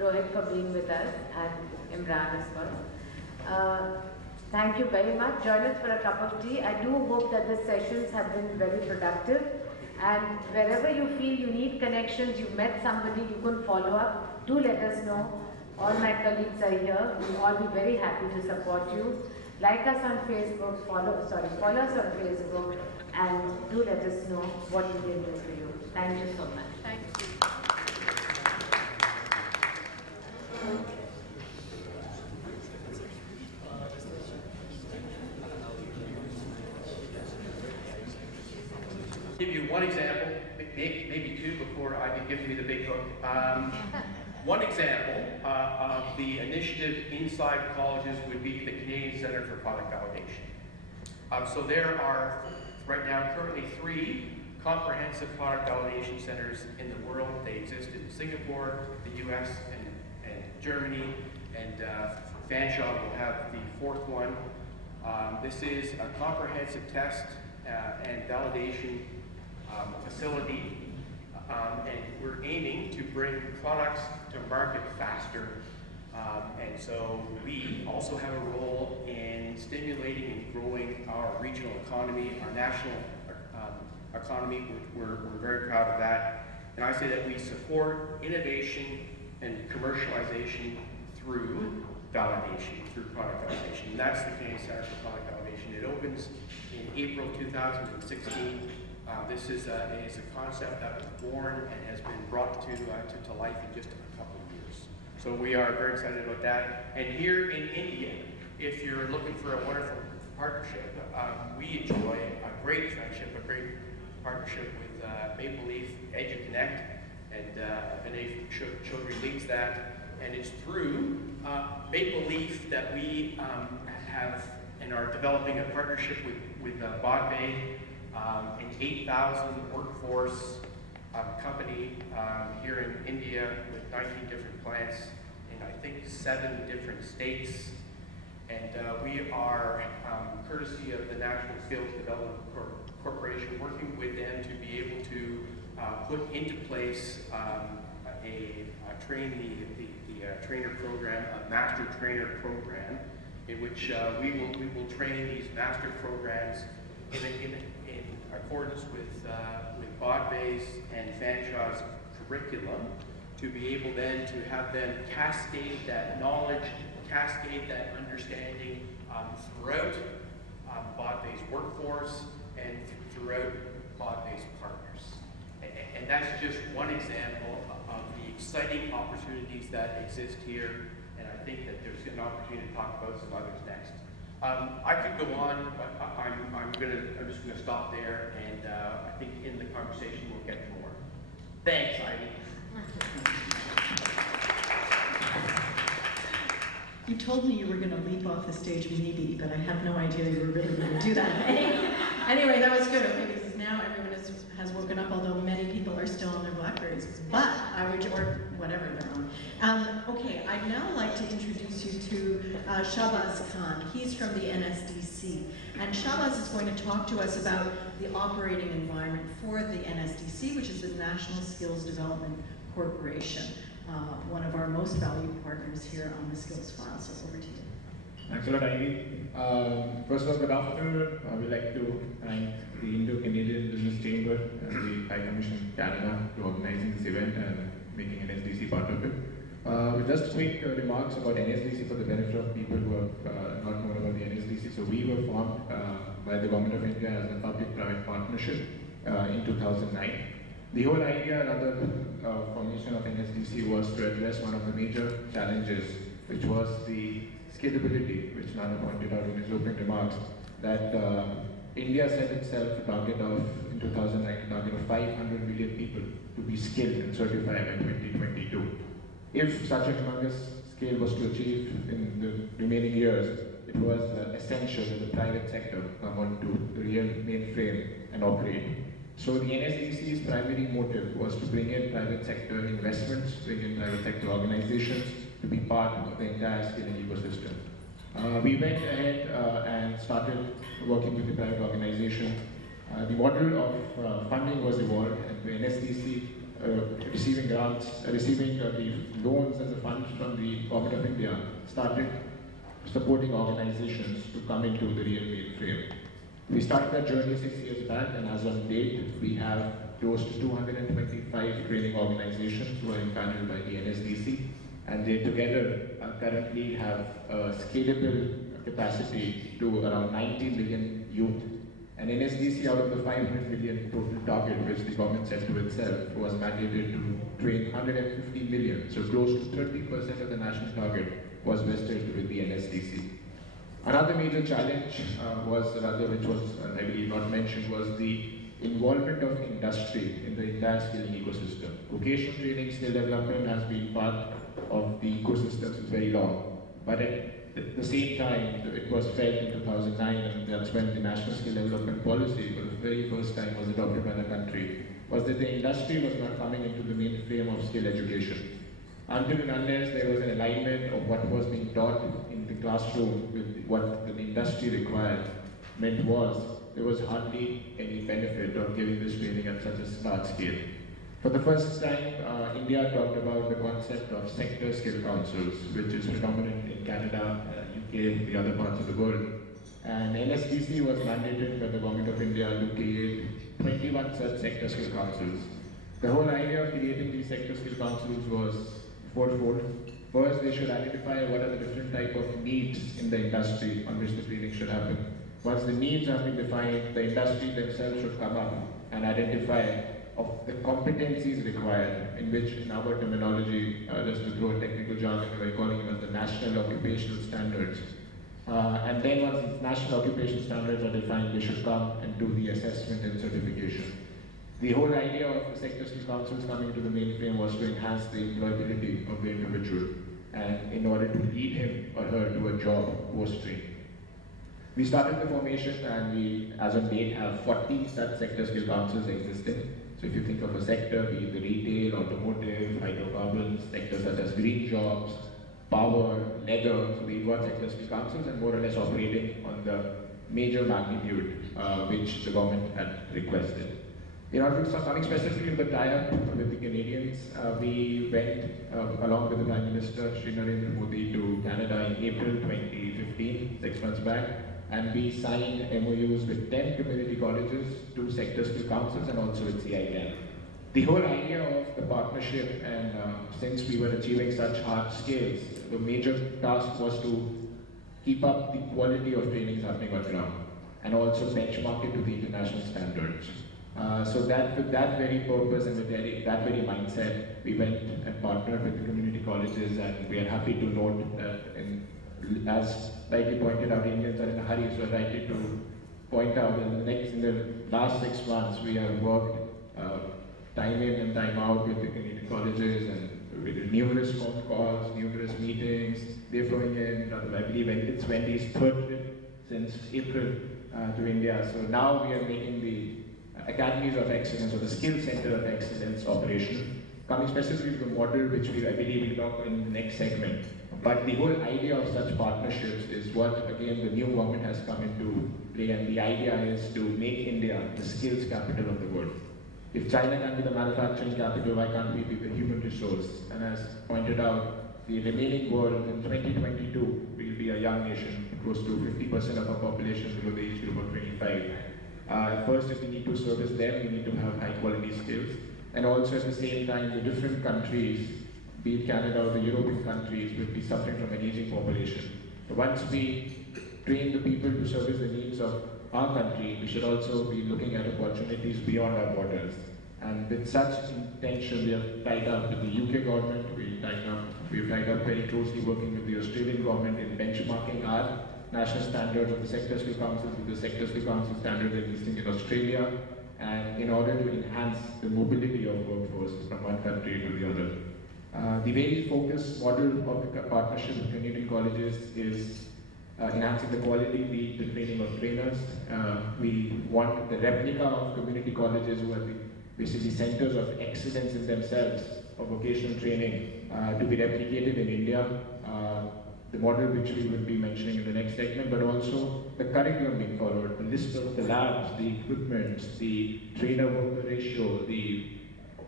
Rohit for being with us, and Imran as well. Thank you very much. Join us for a cup of tea. I do hope that the sessions have been very productive. And wherever you feel you need connections, you've met somebody, you could follow up, do let us know. All my colleagues are here. We'll all be very happy to support you. Like us on Facebook, follow us on Facebook, and do let us know what we can do for you. Thank you so much. Thank you. Give you one example, maybe two before I can give you the big hook. One example of the initiative inside colleges would be the Canadian Centre for Product Validation. So there are right now currently 3 comprehensive product validation centers in the world. They exist in Singapore, the US, and Germany, and Fanshawe will have the 4th one. This is a comprehensive test and validation facility, and we're aiming to bring products to market faster, and so we also have a role in stimulating and growing our regional economy, our national economy. We're very proud of that, and I say that we support innovation and commercialization through validation, through product validation. And that's the Canadian Centre for Product Validation. It opens in April 2016. This is a concept that was born and has been brought to life in just a couple of years. So we are very excited about that. And here in India, if you're looking for a wonderful partnership, we enjoy a great friendship, a great partnership with Maple Leaf EduConnect, and Vinay Chaudhary leads that. And it's through Maple Leaf that we have and are developing a partnership with Bodbay, an 8,000 workforce company here in India with 19 different plants in I think 7 different states. And we are, courtesy of the National Skills Development Corporation, working with them to be able to put into place a trainer program, a master trainer program, in which we will train these master programs in accordance with Bodbay's and Fanshawe's curriculum, to be able then to have them cascade that knowledge, cascade that understanding throughout Bodbay's workforce and throughout Bodbay's partners. And that's just one example of the exciting opportunities that exist here, and I think that there's an opportunity to talk about some others next. I could go on, but I'm just gonna stop there, and I think in the conversation we'll get more. Thanks, Ivy. You told me you were going to leap off the stage maybe, but I had no idea you were really going to do that. Anyway, that was good, okay, because now everyone has woken up, although many people are still on their Blackberries, but I would, or whatever they're on. Okay, I'd now like to introduce you to Shahbaz Khan. He's from the NSDC, and Shahbaz is going to talk to us about the operating environment for the NSDC, which is the National Skills Development Corporation. One of our most valued partners here on the Skills File, so over to you. Thanks a lot, Ivy. First of all, good afternoon. We'd like to thank the Indo-Canadian Business Chamber and the High Commission Canada for organizing this event and making NSDC part of it. With just quick remarks about NSDC for the benefit of people who have not known about the NSDC. So we were formed by the Government of India as a public-private partnership in 2009. The whole idea, rather, formation of NSDC was to address one of the major challenges, which was the scalability, which Nana pointed out in his opening remarks, that India set itself a target of, in 2009, a target of 500 million people to be skilled and certified by 2022. If such a humongous scale was to achieve in the remaining years, it was essential that the private sector come onto the real mainframe and operate. So the NSDC's primary motive was to bring in private sector investments, bring in private sector organizations to be part of the entire skilling ecosystem. We went ahead and started working with the private organizations. The model of funding was evolved, and the NSDC receiving grants, receiving the loans and the funds from the Government of India, started supporting organizations to come into the real mainframe. We started that journey 6 years back, and as on date, we have close to 225 training organizations who are empaneled by the NSDC, and they together currently have a scalable capacity to around 90 million youth. And NSDC, out of the 500 million total target which the government set to itself, was mandated to train 150 million. So close to 30% of the national target was vested with the NSDC. Another major challenge which was, I believe, not mentioned, was the involvement of industry in the entire skilling ecosystem. Vocational training, skill development has been part of the ecosystem since very long. But at the same time, it was felt in 2009, and that's when the National Skill Development Policy, for the very first time, was adopted by the country, was that the industry was not coming into the mainframe of skill education. Until and unless there was an alignment of what was being taught in the classroom with what the industry required, meant was there was hardly any benefit of giving this training at such a large scale. For the first time, India talked about the concept of sector skill councils, which is predominant in Canada, UK, the other parts of the world. And NSDC was mandated by the Government of India to create 21 such sector skill councils. The whole idea of creating these sector skill councils was fourfold. First, they should identify what are the different type of needs in the industry on which the training should happen. Once the needs have been defined, the industry themselves should come up and identify of the competencies required, in which, in our terminology, just to throw a technical jargon, we're calling them as the national occupational standards. And then once these national occupational standards are defined, they should come and do the assessment and certification. The whole idea of the sector skill councils coming to the mainframe was to enhance the employability of the individual, and in order to lead him or her to a job post-training. We started the formation, and we, as on date, have 40 such sector skill councils existing. So if you think of a sector, be it the retail, automotive, hydrocarbons, sectors such as green jobs, power, leather, so we've got sector skill councils and more or less operating on the major magnitude which the government had requested. In order to coming specifically to the tie-up with the Canadians, we went along with the Prime Minister, Shri Narendra Modi, to Canada in April 2015, 6 months back, and we signed MOUs with 10 community colleges, 2 sector skill councils, and also with CITAM. The whole idea of the partnership, and since we were achieving such hard scales, the major task was to keep up the quality of trainings happening on ground, and also benchmark it to the international standards. So that, with that very purpose and with that very mindset, we went and partnered with the community colleges, and we are happy to note that, as rightly pointed out, Indians are in a hurry, so I'd like to point out that in the last 6 months, we have worked time in and time out with the community colleges, and with numerous phone calls, numerous meetings. They're flowing in. I believe it's Wendy's 3rd trip since April to India. So now we are making the academies of excellence, or the skill center of excellence operational, coming specifically to the model which I believe we'll talk in the next segment. But the whole idea of such partnerships is what, again, the new government has come into play, and the idea is to make India the skills capital of the world. If China can be the manufacturing capital, why can't we be the human resource? And as pointed out, the remaining world in 2022 will be a young nation, close to 50% of our population below the age group of 25. First, if we need to service them, we need to have high quality skills. And also at the same time, the different countries, be it Canada or the European countries, will be suffering from an aging population. So once we train the people to service the needs of our country, we should also be looking at opportunities beyond our borders. And with such intention, we have tied up with the UK government, we've tied up very closely working with the Australian government in benchmarking our national standards of the sector skill councils with the sector skill council standards existing in Australia, and in order to enhance the mobility of workforce from one country to the other. The very focused model of the partnership with Canadian colleges is enhancing the quality, the training of trainers. We want the replica of community colleges, who are basically centers of excellence in themselves for vocational training, to be replicated in India. The model which we will be mentioning in the next segment, but also the curriculum being followed, the list of the labs, the equipment, the trainer-worker ratio, the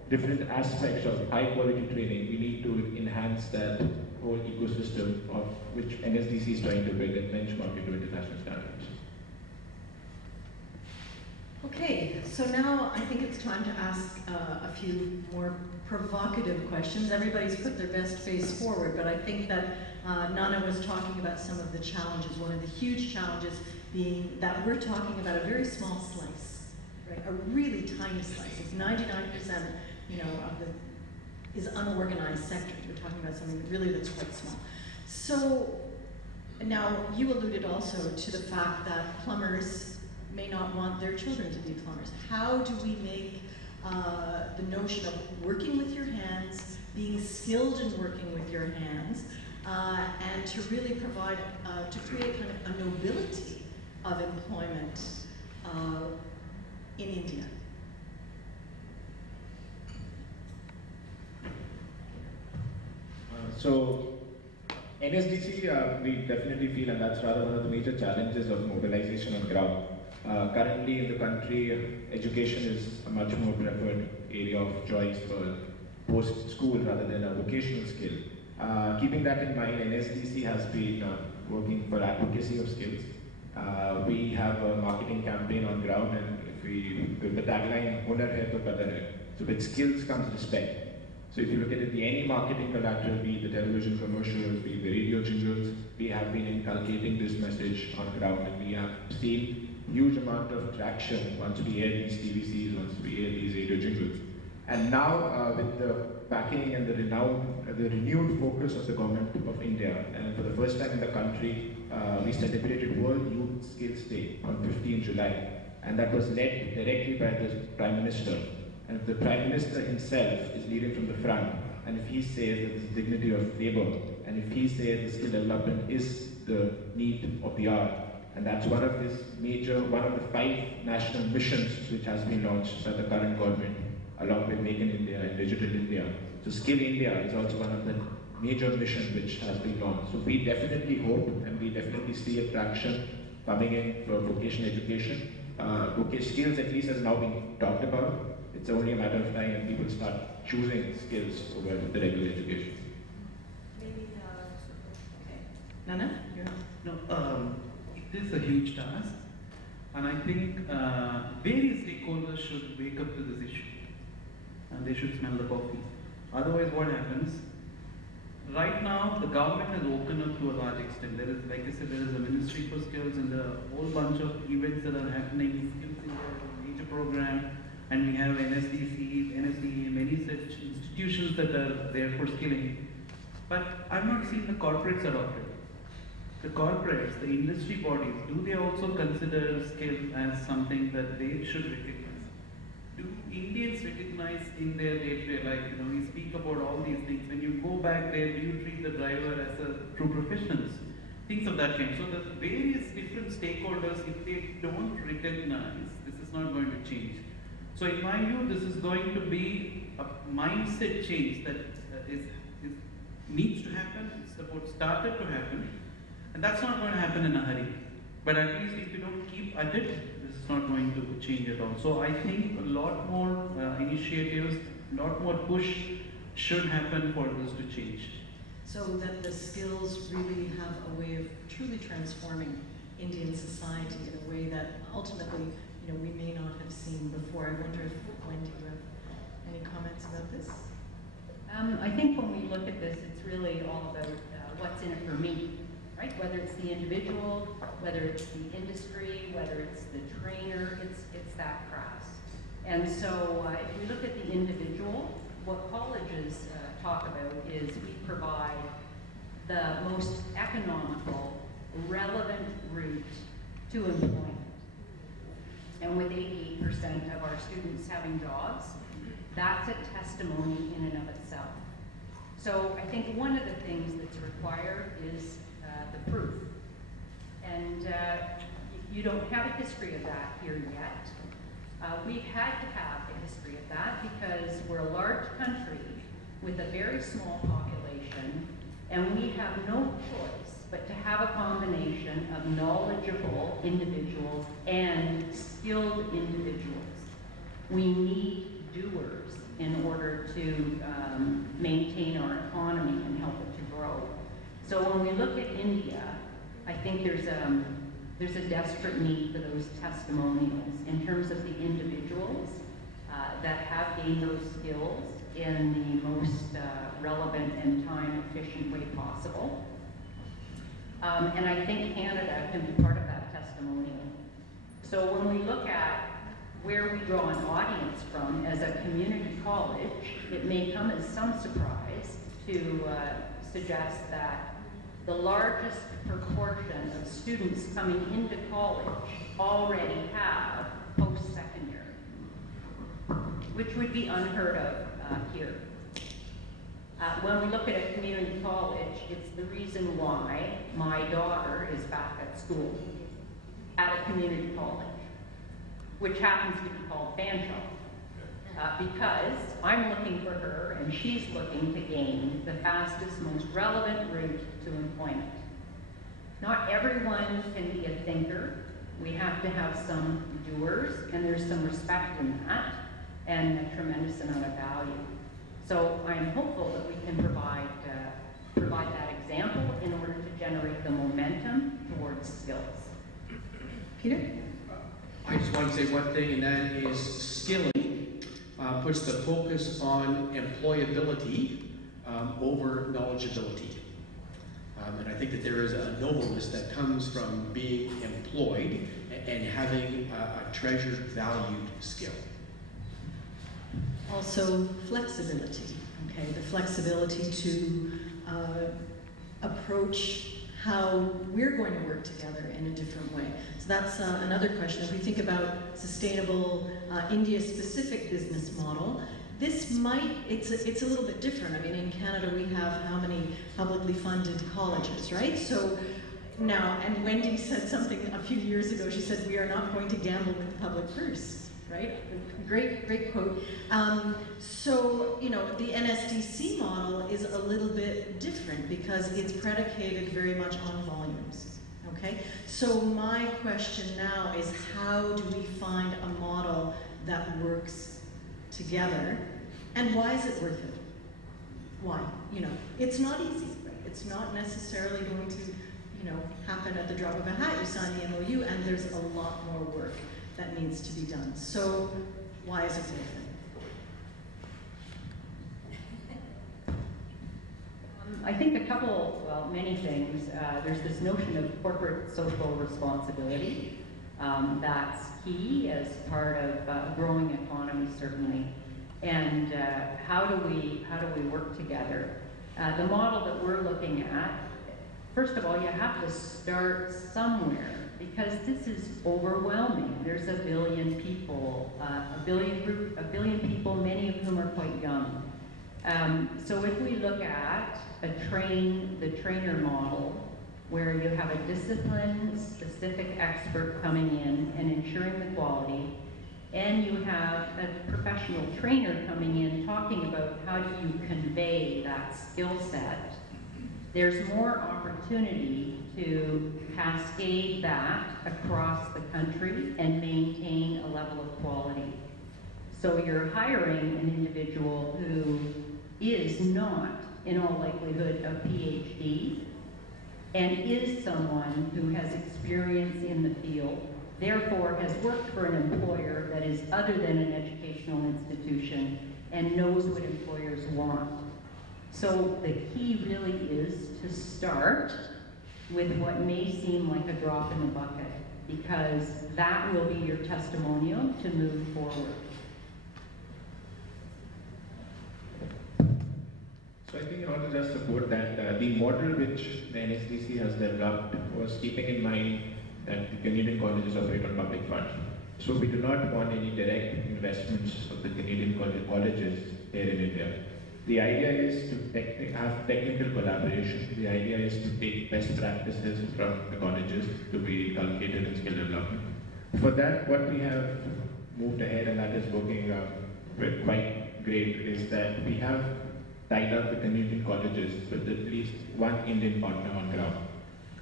different aspects of high quality training, we need to enhance that whole ecosystem of which NSDC is trying to build and benchmark into international standards. Okay, so now I think it's time to ask a few more provocative questions. Everybody's put their best face forward, but I think that Nana was talking about some of the challenges. One of the huge challenges being that we're talking about a very small slice, right? A really tiny slice. It's 99%, you know, of the is unorganized sector. We're talking about something really that's quite small. So now you alluded also to the fact that plumbers may not want their children to be plumbers. How do we make the notion of working with your hands, being skilled in working with your hands, and to really provide, to create kind of a nobility of employment in India? So NSDC, we definitely feel, and that's rather one of the major challenges of mobilization on ground. Currently in the country, education is a much more preferred area of choice for post-school rather than a vocational skill. Keeping that in mind, NSDC has been working for advocacy of skills. We have a marketing campaign on ground, and the tagline, Hunar hai to qadar hai. So with skills comes respect. So if you look at it, any marketing collateral, be it the television commercials, be it the radio jingles, we have been inculcating this message on ground, and we have seen huge amount of traction once we air these TVCs, once we air these radio jingles. And now with the backing and the renewed focus of the government of India, and for the first time in the country, we celebrated World Youth Skills Day on 15 July, and that was led directly by the Prime Minister. And if the Prime Minister himself is leading from the front, and if he says that it's the dignity of labor, and if he says the skill development is the need of the hour, and that's one of the 5 national missions which has been launched by the current government, along with Make in India and Digital India. So Skill India is also one of the major missions which has been launched. So we definitely hope, and we definitely see a traction coming in for vocational education. Skills at least has now been talked about. It's only a matter of time and people start choosing skills over the regular education. Maybe, okay. Nana, you're on. No, it is a huge task, and I think various stakeholders should wake up to this issue, and they should smell the coffee. Otherwise, what happens? Right now, the government has woken up to a large extent. There is, like I said, there is a Ministry for Skills and a whole bunch of events that are happening. Skills India is a major program. And we have NSDC, NSDA, many such institutions that are there for skilling. But I've not seen the corporates adopt it. The corporates, the industry bodies, do they also consider skill as something that they should recognize? Do Indians recognize in their day-to-day life? You know, we speak about all these things. When you go back there, do you treat the driver as true professionals? Things of that kind. So the various different stakeholders, if they don't recognize, this is not going to change. So in my view, this is going to be a mindset change that needs to happen. It's about started to happen, and that's not going to happen in a hurry. But at least if you don't keep at it, this is not going to change at all. So I think a lot more initiatives, a lot more push should happen for this to change. So that the skills really have a way of truly transforming Indian society in a way that ultimately, you know, we may not have seen before. I wonder if, Wendy, you have any comments about this? I think when we look at this, it's really all about what's in it for me, right? Whether it's the individual, whether it's the industry, whether it's the trainer, it's that craft. And so if we look at the individual, what colleges talk about is we provide the most economical, relevant route to employment. And with 88% of our students having jobs, that's a testimony in and of itself. So I think one of the things that's required is the proof. And you don't have a history of that here yet. We've had to have a history of that because we're a large country with a very small population, and we have no choice but to have a combination of knowledgeable individuals and skilled individuals. We need doers in order to maintain our economy and help it to grow. So when we look at India, I think there's a desperate need for those testimonials in terms of the individuals that have gained those skills in the most relevant and time-efficient way possible. And I think Canada can be part of that testimonial. So when we look at where we draw an audience from as a community college, it may come as some surprise to suggest that the largest proportion of students coming into college already have post-secondary, which would be unheard of here. When we look at a community college, it's the reason why my daughter is back at school at a community college, which happens to be called Fanshawe, because I'm looking for her and she's looking to gain the fastest, most relevant route to employment. Not everyone can be a thinker. We have to have some doers, and there's some respect in that, and a tremendous amount of value. So I'm hopeful that we can provide that example in order to generate the momentum towards skills. Peter? I just want to say one thing, and that is skilling puts the focus on employability over knowledgeability. And I think that there is a nobleness that comes from being employed and having a treasured, valued skill. Also flexibility, okay? The flexibility to approach how we're going to work together in a different way. So that's another question. If we think about sustainable India-specific business model, this might, it's a little bit different. I mean, in Canada we have how many publicly funded colleges, right? So now, and Wendy said something a few years ago, she said, we are not going to gamble with the public purse, right? Great quote. So, you know, the NSDC model is a little bit different because it's predicated very much on volumes, okay? So my question now is, how do we find a model that works together, and why is it worth it? Why? You know, it's not easy, right? It's not necessarily going to, you know, happen at the drop of a hat. You sign the MOU, and there's a lot more work that needs to be done. So, why is it worth it? I think a couple, well, many things. There's this notion of corporate social responsibility. That's key as part of a growing economy, certainly. And how do we work together? The model that we're looking at, first of all, you have to start somewhere because this is overwhelming. There's a billion people, a billion people, many of whom are quite young. So if we look at the trainer model, where you have a discipline-specific expert coming in and ensuring the quality, and you have a professional trainer coming in talking about how do you convey that skill set, there's more opportunity to cascade that across the country and maintain a level of quality. So you're hiring an individual who is not, in all likelihood, a PhD, and is someone who has experience in the field, therefore has worked for an employer that is other than an educational institution and knows what employers want. So the key really is to start with what may seem like a drop in the bucket, because that will be your testimonial to move forward. So I think in order to just support that, the model which the NSDC has developed was keeping in mind that the Canadian colleges operate on public funds. So we do not want any direct investments of the Canadian colleges here in India. The idea is to have technical collaboration. The idea is to take best practices from the colleges to be inculcated in skill development. For that, what we have moved ahead, and that is working quite great, is that we have tied up the Canadian colleges with at least one Indian partner on ground.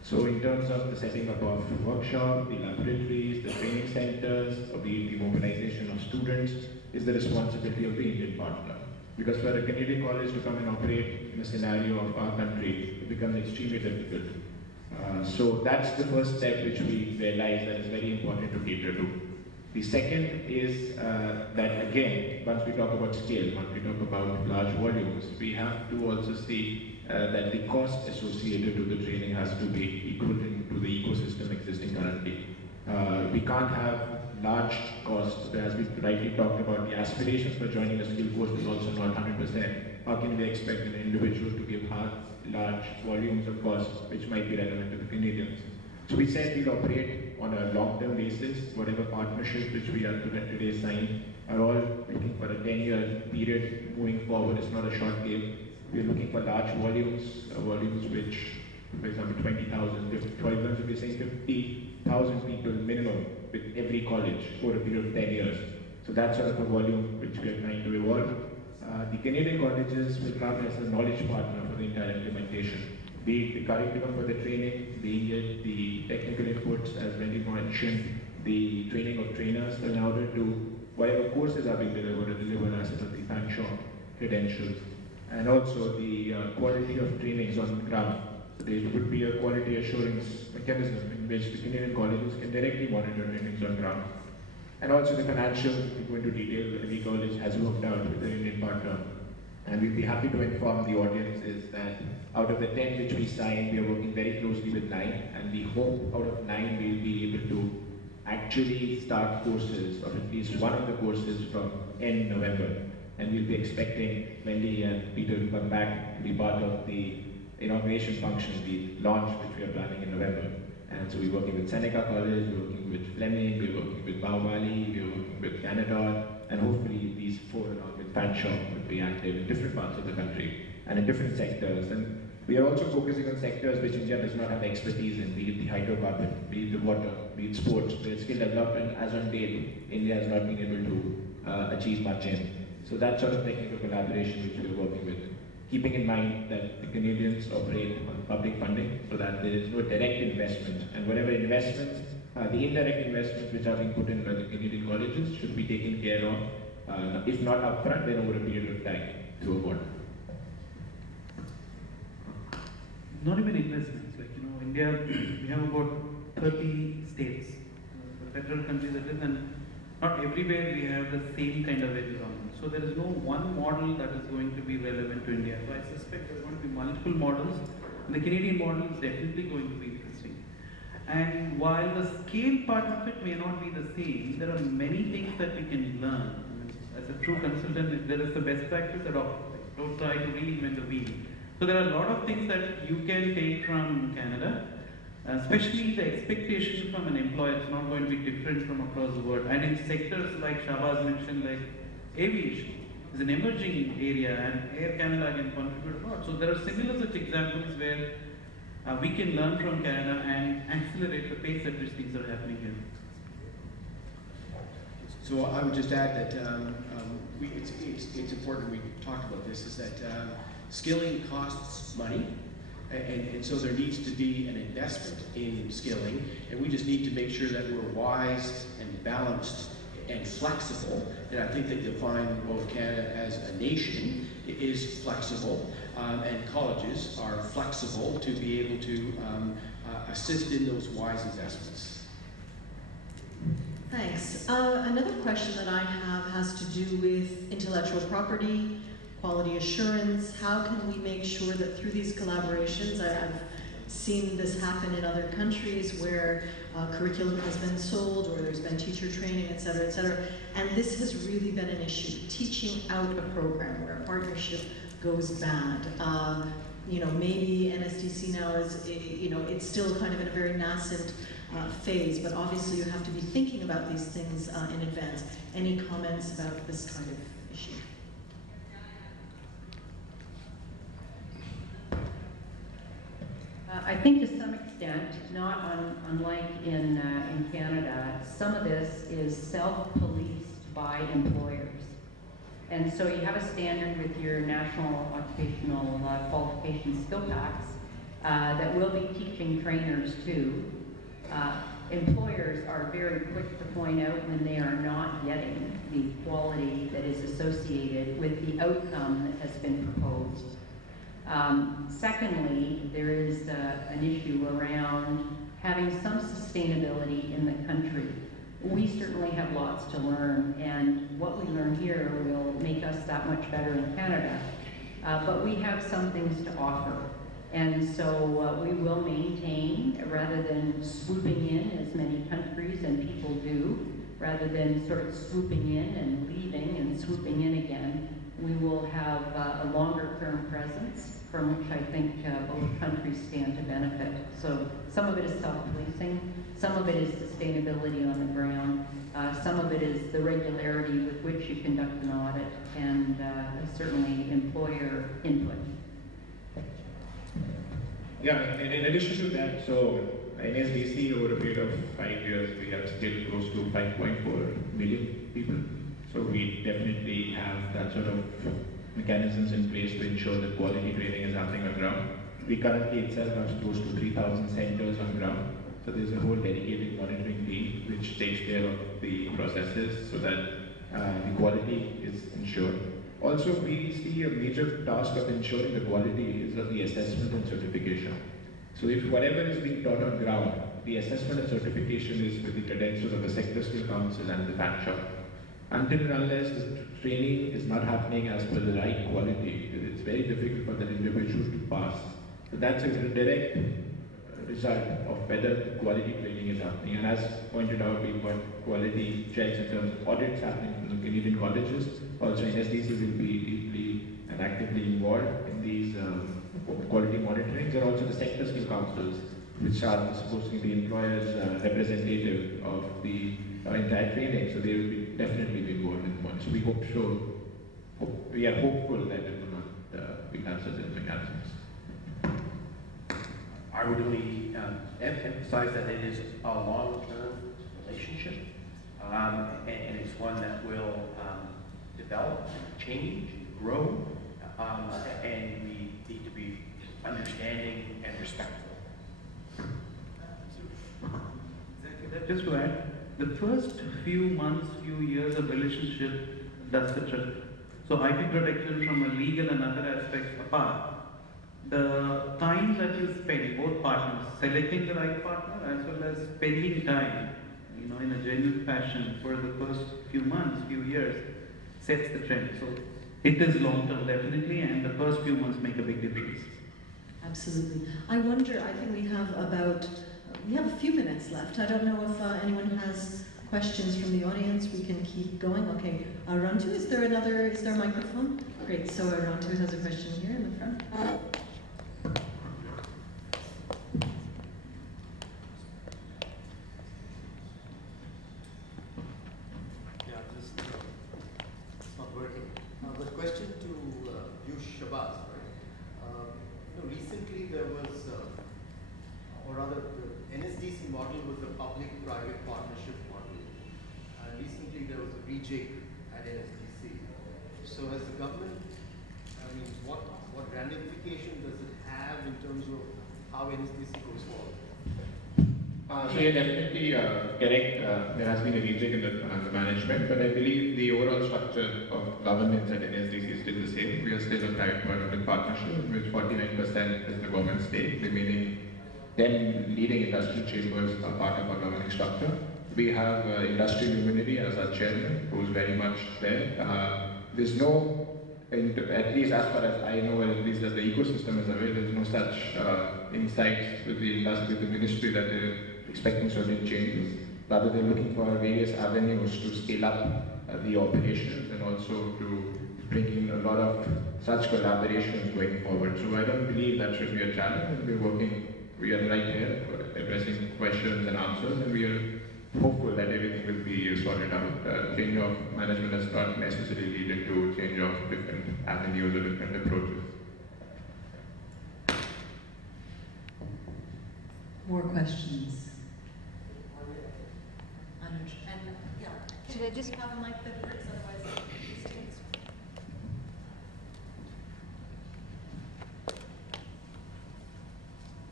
So in terms of the setting up of workshops, the laboratories, the training centers, or the mobilization of students is the responsibility of the Indian partner. Because for a Canadian college to come and operate in a scenario of our country, it becomes extremely difficult. So that's the first step which we realize that is very important to cater to. The second is that again, once we talk about scale, once we talk about large volumes, we have to also see that the cost associated to the training has to be equivalent to the ecosystem existing currently. We can't have large costs, as we rightly talked about, the aspirations for joining a skill course is also not 100%. How can we expect an individual to give large volumes of costs which might be relevant to the Canadians? So we said we'll operate on a long-term basis. Whatever partnerships which we are today signed are all looking for a 10-year period moving forward. It's not a short game. We're looking for large volumes, volumes which, for example, 20,000, for example, we're saying 50,000 people minimum with every college for a period of 10 years. So that's sort of a volume which we are trying to evolve. The Canadian colleges will come as a knowledge partner for the entire implementation. Be it the curriculum for the training, being it the technical inputs, as Wendy mentioned, the training of trainers in order to whatever courses are being delivered as of the Fanshawe credentials, and also the quality of trainings on the ground. So there would be a quality assurance mechanism in which the Canadian colleges can directly monitor trainings on ground. And also the financial, we go into detail, every college has worked out with their Indian partner. And we'll be happy to inform the audiences that out of the 10 which we signed, we are working very closely with 9, and we hope out of 9 we'll be able to actually start courses, or at least one of the courses from end November. And we'll be expecting Wendy and Peter to come back to be part of the inauguration function, the launch which we are planning in November. And so we're working with Seneca College, we're working with Fleming, we're working with Baobali, we're working with Canada, and hopefully these 4 along with Fanshawe will be active in different parts of the country and in different sectors. And we are also focusing on sectors which India does not have expertise in, be it the hydrocarbon, be it the water, be it sports, be it skill development. As on date, India has not been able to achieve much in. So that sort of technical collaboration which we are working with, keeping in mind that the Canadians operate on public funding so that there is no direct investment, and whatever investments, the indirect investments which are being put in by the Canadian colleges should be taken care of, if not upfront, then over a period of time through a bond. Not even investments, like India, we have about 30 states, the federal country that is, and not everywhere we have the same kind of environment. So there is no one model that is going to be relevant to India. So I suspect there are going to be multiple models, and the Canadian model is definitely going to be interesting. And while the scale part of it may not be the same, there are many things that we can learn. As a true consultant, if there is the best practice, adopt it. Don't try to reinvent the wheel. So there are a lot of things that you can take from Canada, especially the expectation from an employer is not going to be different from across the world. And in sectors like Shahbaz mentioned, like aviation is an emerging area, and Air Canada can contribute a lot. So there are similar such examples where we can learn from Canada and accelerate the pace at which things are happening here. So I would just add that it's important, we talked about this, is that skilling costs money, and so there needs to be an investment in skilling, and we just need to make sure that we're wise and balanced and flexible. And I think that you'll find both Canada as a nation is flexible, and colleges are flexible to be able to assist in those wise investments. Thanks. Another question that I have has to do with intellectual property, quality assurance. How can we make sure that through these collaborations, I've seen this happen in other countries where curriculum has been sold or there's been teacher training, et cetera, and this has really been an issue. Teaching out a program where a partnership goes bad. Maybe NSDC now is, it's still kind of in a very nascent phase, but obviously you have to be thinking about these things in advance. Any comments about this kind of issue? I think to some extent, not unlike in Canada, some of this is self-policed by employers. And so you have a standard with your National Occupational Qualification Skill Packs, that we'll be teaching trainers too. Employers are very quick to point out when they are not getting the quality that is associated with the outcome that has been proposed. Secondly, there is an issue around having some sustainability in the country. We certainly have lots to learn, and what we learn here will make us that much better in Canada. But we have some things to offer. And so we will maintain, rather than swooping in as many countries and people do, rather than sort of swooping in and leaving and swooping in again, we will have a longer term presence from which I think both countries stand to benefit. So some of it is self-policing, some of it is sustainability on the ground, some of it is the regularity with which you conduct an audit, and certainly employer input. Yeah, and in addition to that, so NSDC over a period of 5 years, we have still close to 5.4 million people. So we definitely have that sort of mechanisms in place to ensure that quality training is happening on ground. We currently itself have close to 3,000 centers on ground. So there's a whole dedicated monitoring team which takes care of the processes so that the quality is ensured. Also, we see a major task of ensuring the quality is of the assessment and certification. So if whatever is being taught on ground, the assessment and certification is with the credentials of the sector skill council and the fan shop. Until and unless the training is not happening as per the right quality, it's very difficult for that individual to pass. So that's a direct result of whether quality training is happening. And as pointed out, we've got quality checks in terms of audits happening from the Canadian colleges. Also, NSDC will be deeply and actively involved in these quality monitorings, and also the sector skill councils, which are supposed to be the employer's representative of the entire training. So they will be definitely be involved in one. So we are hopeful that it will not be such as mechanisms. I would only emphasize that it is a long-term relationship, and it's one that will develop, change, grow, and we need to be understanding and respectful. Just to add, the first few months, few years of relationship does the trick. So IP protection from a legal and other aspects apart, the time that you spend, both partners, selecting the right partner as well as spending time, in a genuine fashion for the first few months, few years, sets the trend. So it is long term definitely, and the first few months make a big difference. Absolutely. I wonder, I think we have a few minutes left. I don't know if anyone has questions from the audience. We can keep going. Okay, Rantu, is there a microphone? Great, so Rantu has a question here in the front. Recently there was, or rather the NSDC model was the public-private partnership model, and recently there was a rejig at NSDC. So as the government, what ramification does it have in terms of how NSDC goes forward? So you're definitely correct. There has been a rejig in the management, but I believe the overall structure of governance at NSDC is still the same. We are still a private-public partnership, in which 49% is the government stake, remaining 10 leading industrial chambers are part of our governing structure. We have Industrial Unity as our chairman, who is very much there. There's no, at least as far as I know, at least as the ecosystem is aware, there's no such insights with the ministry that they're expecting certain changes. Rather, they're looking for various avenues to scale up the operations and also to bring in a lot of such collaborations going forward. So I don't believe that should be a challenge. We are right here addressing questions and answers, and we are hopeful that everything will be sorted out. Change of management does not necessarily lead into change of different avenues or different approaches. More questions? Should I just have a mic that works, otherwise these students.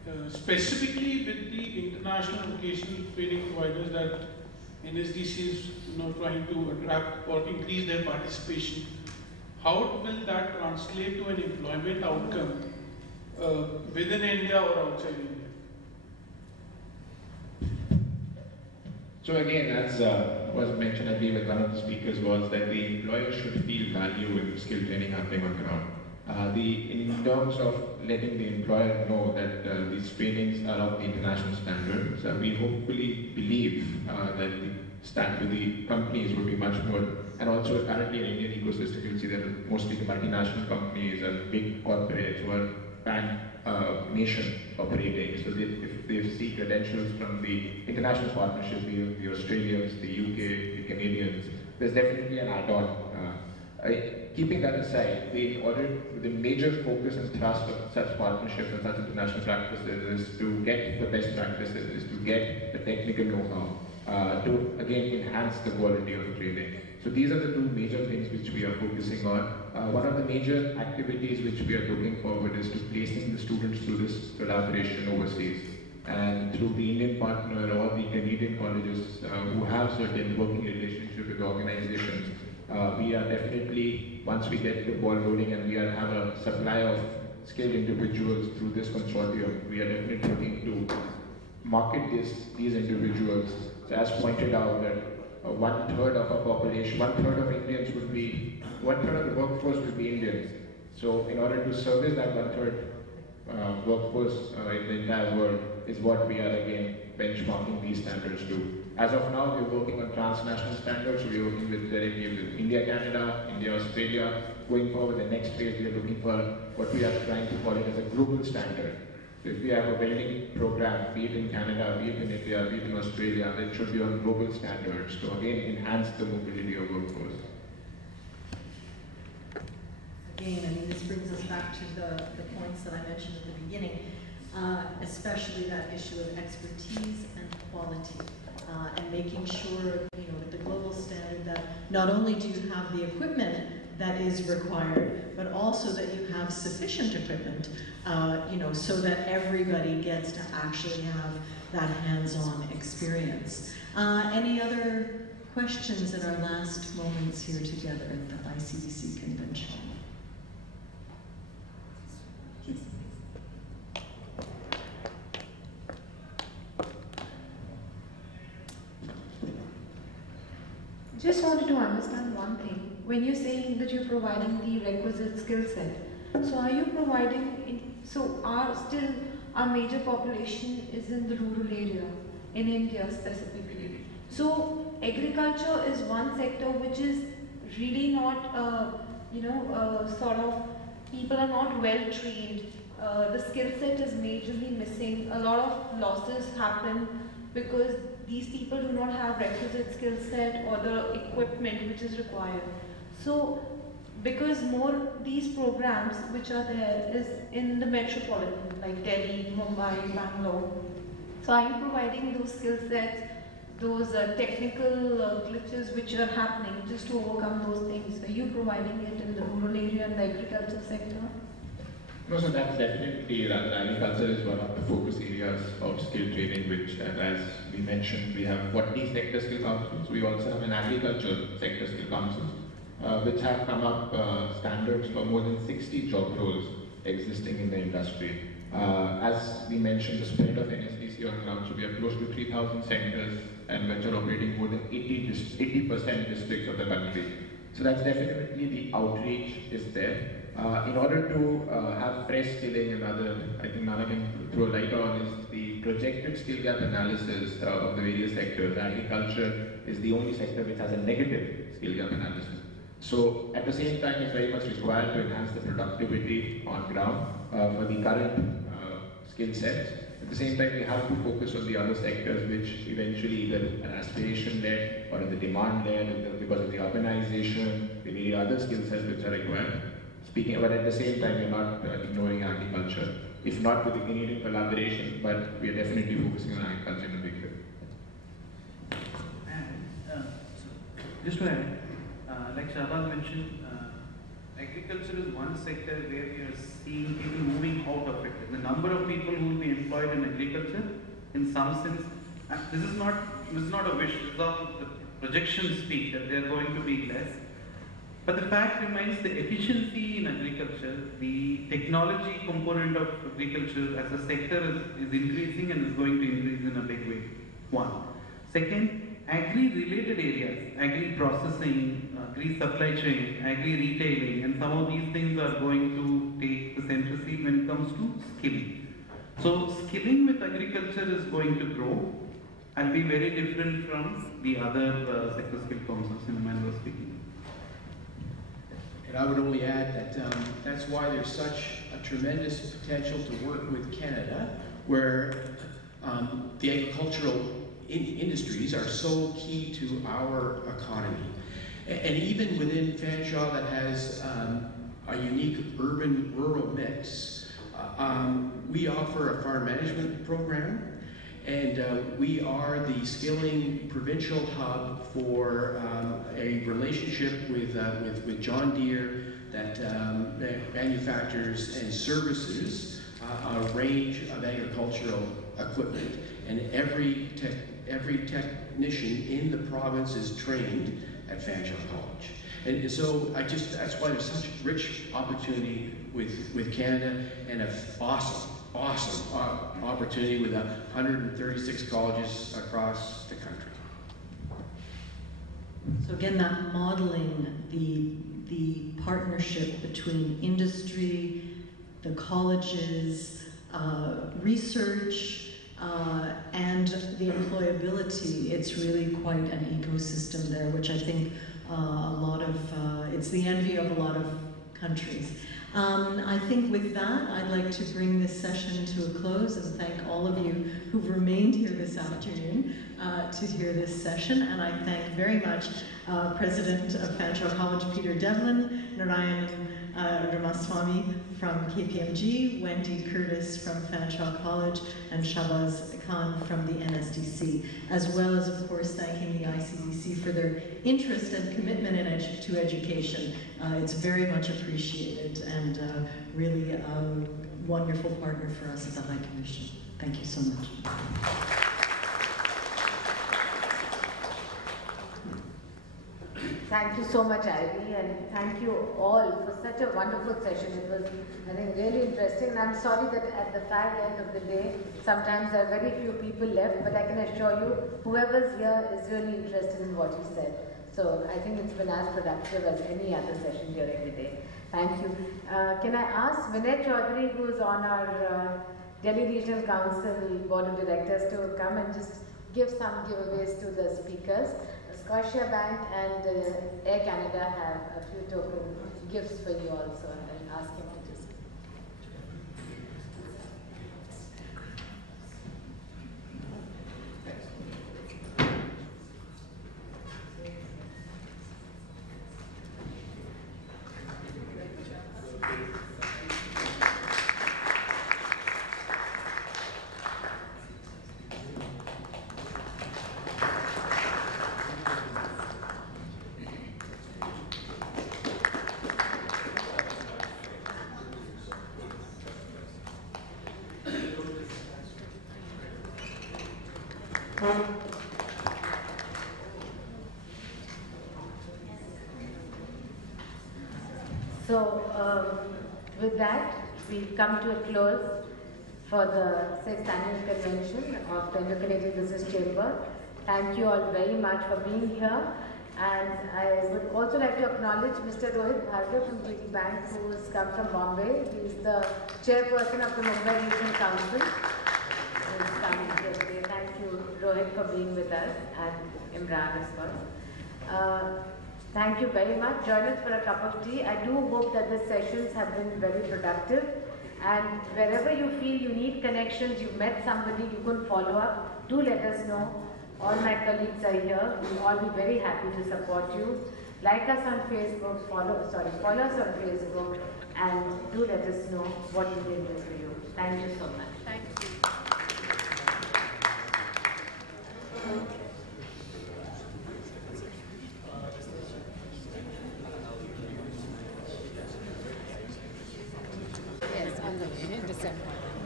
specifically with the international vocational training providers that NSDC is trying to attract or increase their participation, how will that translate to an employment outcome within India or outside India? So again, as was mentioned, I believe, with one of the speakers, was that the employer should feel value in skill training happening on ground. In terms of letting the employer know that these trainings are of the international standards, we hopefully believe that the companies would be much more, and also currently in Indian ecosystem, you'll see that mostly the multinational companies and big corporates who are pan-nation operating. So if they see credentials from the international partnership, the Australians, the UK, the Canadians, there's definitely an add-on. Keeping that aside, the major focus and thrust of such partnerships and such international practices is to get the best practices, is to get the technical know-how, to again enhance the quality of training. So these are the two major things which we are focusing on. One of the major activities which we are looking forward is to placing the students through this collaboration overseas. And through the Indian partner or the Canadian colleges who have certain working relationship with organizations, we are definitely, once we get the ball rolling and we have a supply of skilled individuals through this consortium, we are definitely looking to market these individuals. So as pointed out, that 1/3 of our population, 1/3 of Indians would be, 1/3 of the workforce would be Indians. So in order to service that 1/3 workforce in the entire world is what we are again benchmarking these standards to. As of now, we're working on transnational standards. We're working directly with India, Canada, India, Australia. Going forward, the next phase, we are looking for what we are trying to call it as a global standard. So if we have a welding program, be it in Canada, be it in India, be it in Australia, then it should be on global standards to again enhance the mobility of workforce. Again, this brings us back to the points that I mentioned at the beginning, especially that issue of expertise and quality, and making sure, with the global standard, that not only do you have the equipment that is required, but also that you have sufficient equipment, so that everybody gets to actually have that hands-on experience. Any other questions in our last moments here together at the ICDC convention? Just wanted to understand one thing. When you're saying that you're providing the requisite skill set, so are you providing, our major population is in the rural area, in India specifically. So agriculture is one sector which is really not, people are not well trained. The skill set is majorly missing. A lot of losses happen because these people do not have requisite skill set or the equipment which is required. So, because these programs which are there is in the metropolitan, like Delhi, Mumbai, Bangalore. So are you providing those skill sets, those technical glitches which are happening just to overcome those things? Are you providing it in the rural area and the agriculture sector? No, so that's definitely, rather, agriculture is one of the focus areas of skill training, which, as we mentioned, we have 40 sector skill councils. We also have an agriculture sector skill council, which have come up standards for more than 60 job roles existing in the industry. As we mentioned, the spread of NSDC on ground, so we have close to 3,000 centers and which are operating more than 80% districts of the country. So that's definitely the outreach is there. In order to have fresh skilling and other, I think Nana can throw light on, is the projected skill gap analysis of the various sectors. Agriculture is the only sector which has a negative skill gap analysis. So at the same time, it's very much required to enhance the productivity on ground for the current skill sets. At the same time, we have to focus on the other sectors which eventually either an aspiration-led or the demand-led because of the urbanization, the very other skill sets which are required. But at the same time, we're not ignoring agriculture, if not with the Canadian collaboration, but we are definitely focusing on agriculture in a big way. And just to add, like Shahbaz mentioned, agriculture is one sector where we are seeing people moving out of it. In the number of people who will be employed in agriculture, in some sense, this is not a wish, this is how the projections speak that they are going to be less. But the fact remains the efficiency in agriculture, the technology component of agriculture as a sector is increasing and is going to increase in a big way. One. Second, agri-related areas, agri-processing, agri-supply chain, agri-retailing, and some of these things are going to take the center seat when it comes to skilling. So skilling with agriculture is going to grow and be very different from the other sector skill concepts in a manner of speaking. And I would only add that that's why there's such a tremendous potential to work with Canada, where the agricultural industries are so key to our economy. And even within Fanshawe, that has a unique urban-rural mix, we offer a farm management program, and we are the skilling provincial hub for a relationship with John Deere that manufactures and services a range of agricultural equipment. And every technician in the province is trained at Fanshawe College. And so that's why there's such rich opportunity with Canada, and an awesome opportunity with 136 colleges across the country. So again, that modeling the partnership between industry, the colleges, research, and the employability, it's really quite an ecosystem there, which I think it's the envy of a lot of countries. I think with that, I'd like to bring this session to a close and thank all of you who've remained here this afternoon to hear this session. And I thank very much President of Fanshawe College, Peter Devlin, Narayan Ramaswamy from KPMG, Wendy Curtis from Fanshawe College, and Shabaz Khan from the NSDC, as well as, of course, thanking the ICDC for their interest and commitment to education. It's very much appreciated and really a wonderful partner for us at the High Commission. Thank you so much. Thank you so much, Ivy, and thank you all for such a wonderful session. It was, I think, really interesting. And I'm sorry that at the fag end of the day, sometimes there are very few people left, but I can assure you, whoever's here is really interested in what you said. So I think it's been as productive as any other session during the day. Thank you. Can I ask Vinay Chaudhary, who is on our Delhi Regional Council Board of Directors, to come and just give some giveaways to the speakers. Scotia Bank and Air Canada have a few token gifts for you also, and I'll ask him to just. So, with that, we come to a close for the 6th Annual Convention of the Indo-Canadian Business Chamber. Thank you all very much for being here. And I would also like to acknowledge Mr. Rohit Bhargav from TD Bank, who has come from Bombay. He is the chairperson of the Mumbai Regional Council. Thank you, Rohit, for being with us, and Imran as well. Thank you very much. Join us for a cup of tea. I do hope that the sessions have been very productive. And wherever you feel you need connections, you've met somebody, you couldn't follow up, do let us know. All my colleagues are here. We'll all be very happy to support you. Like us on Facebook, follow us on Facebook, and do let us know what we can do for you. Thank you so much. Thank you. Yes, in December.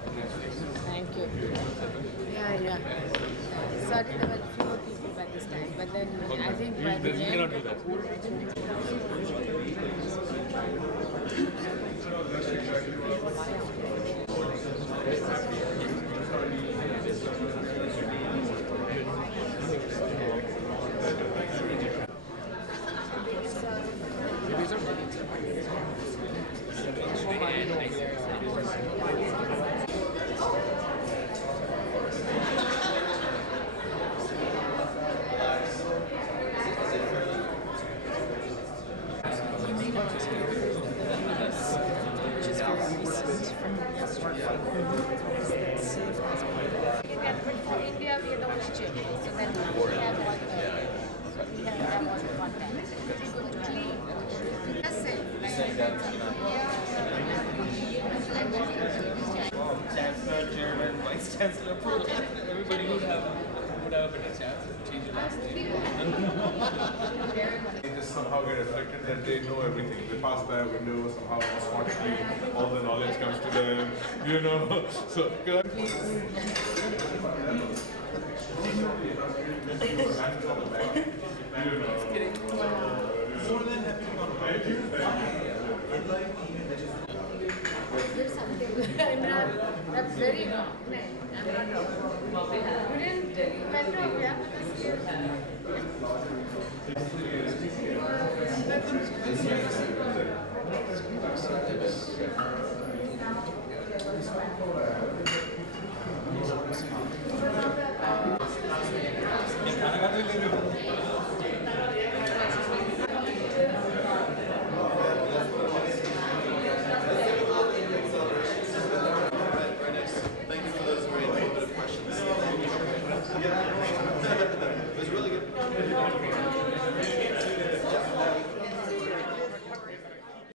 Thank you. Yeah. Certainly there were fewer people by this time, but then I think by the end... cannot do that. For India, we are the only chip, so then we have all the content. It's good to clean. Just say, Chancellor, Chairman, Vice Chancellor, everybody would have a better chance to change the last name. They just somehow get reflected that they know everything. They pass by a window, somehow automatically all the knowledge comes to them, you know. So, More than happy to there's something. I'm very wrong. I'm not wrong. You didn't went wrong, yeah? Canada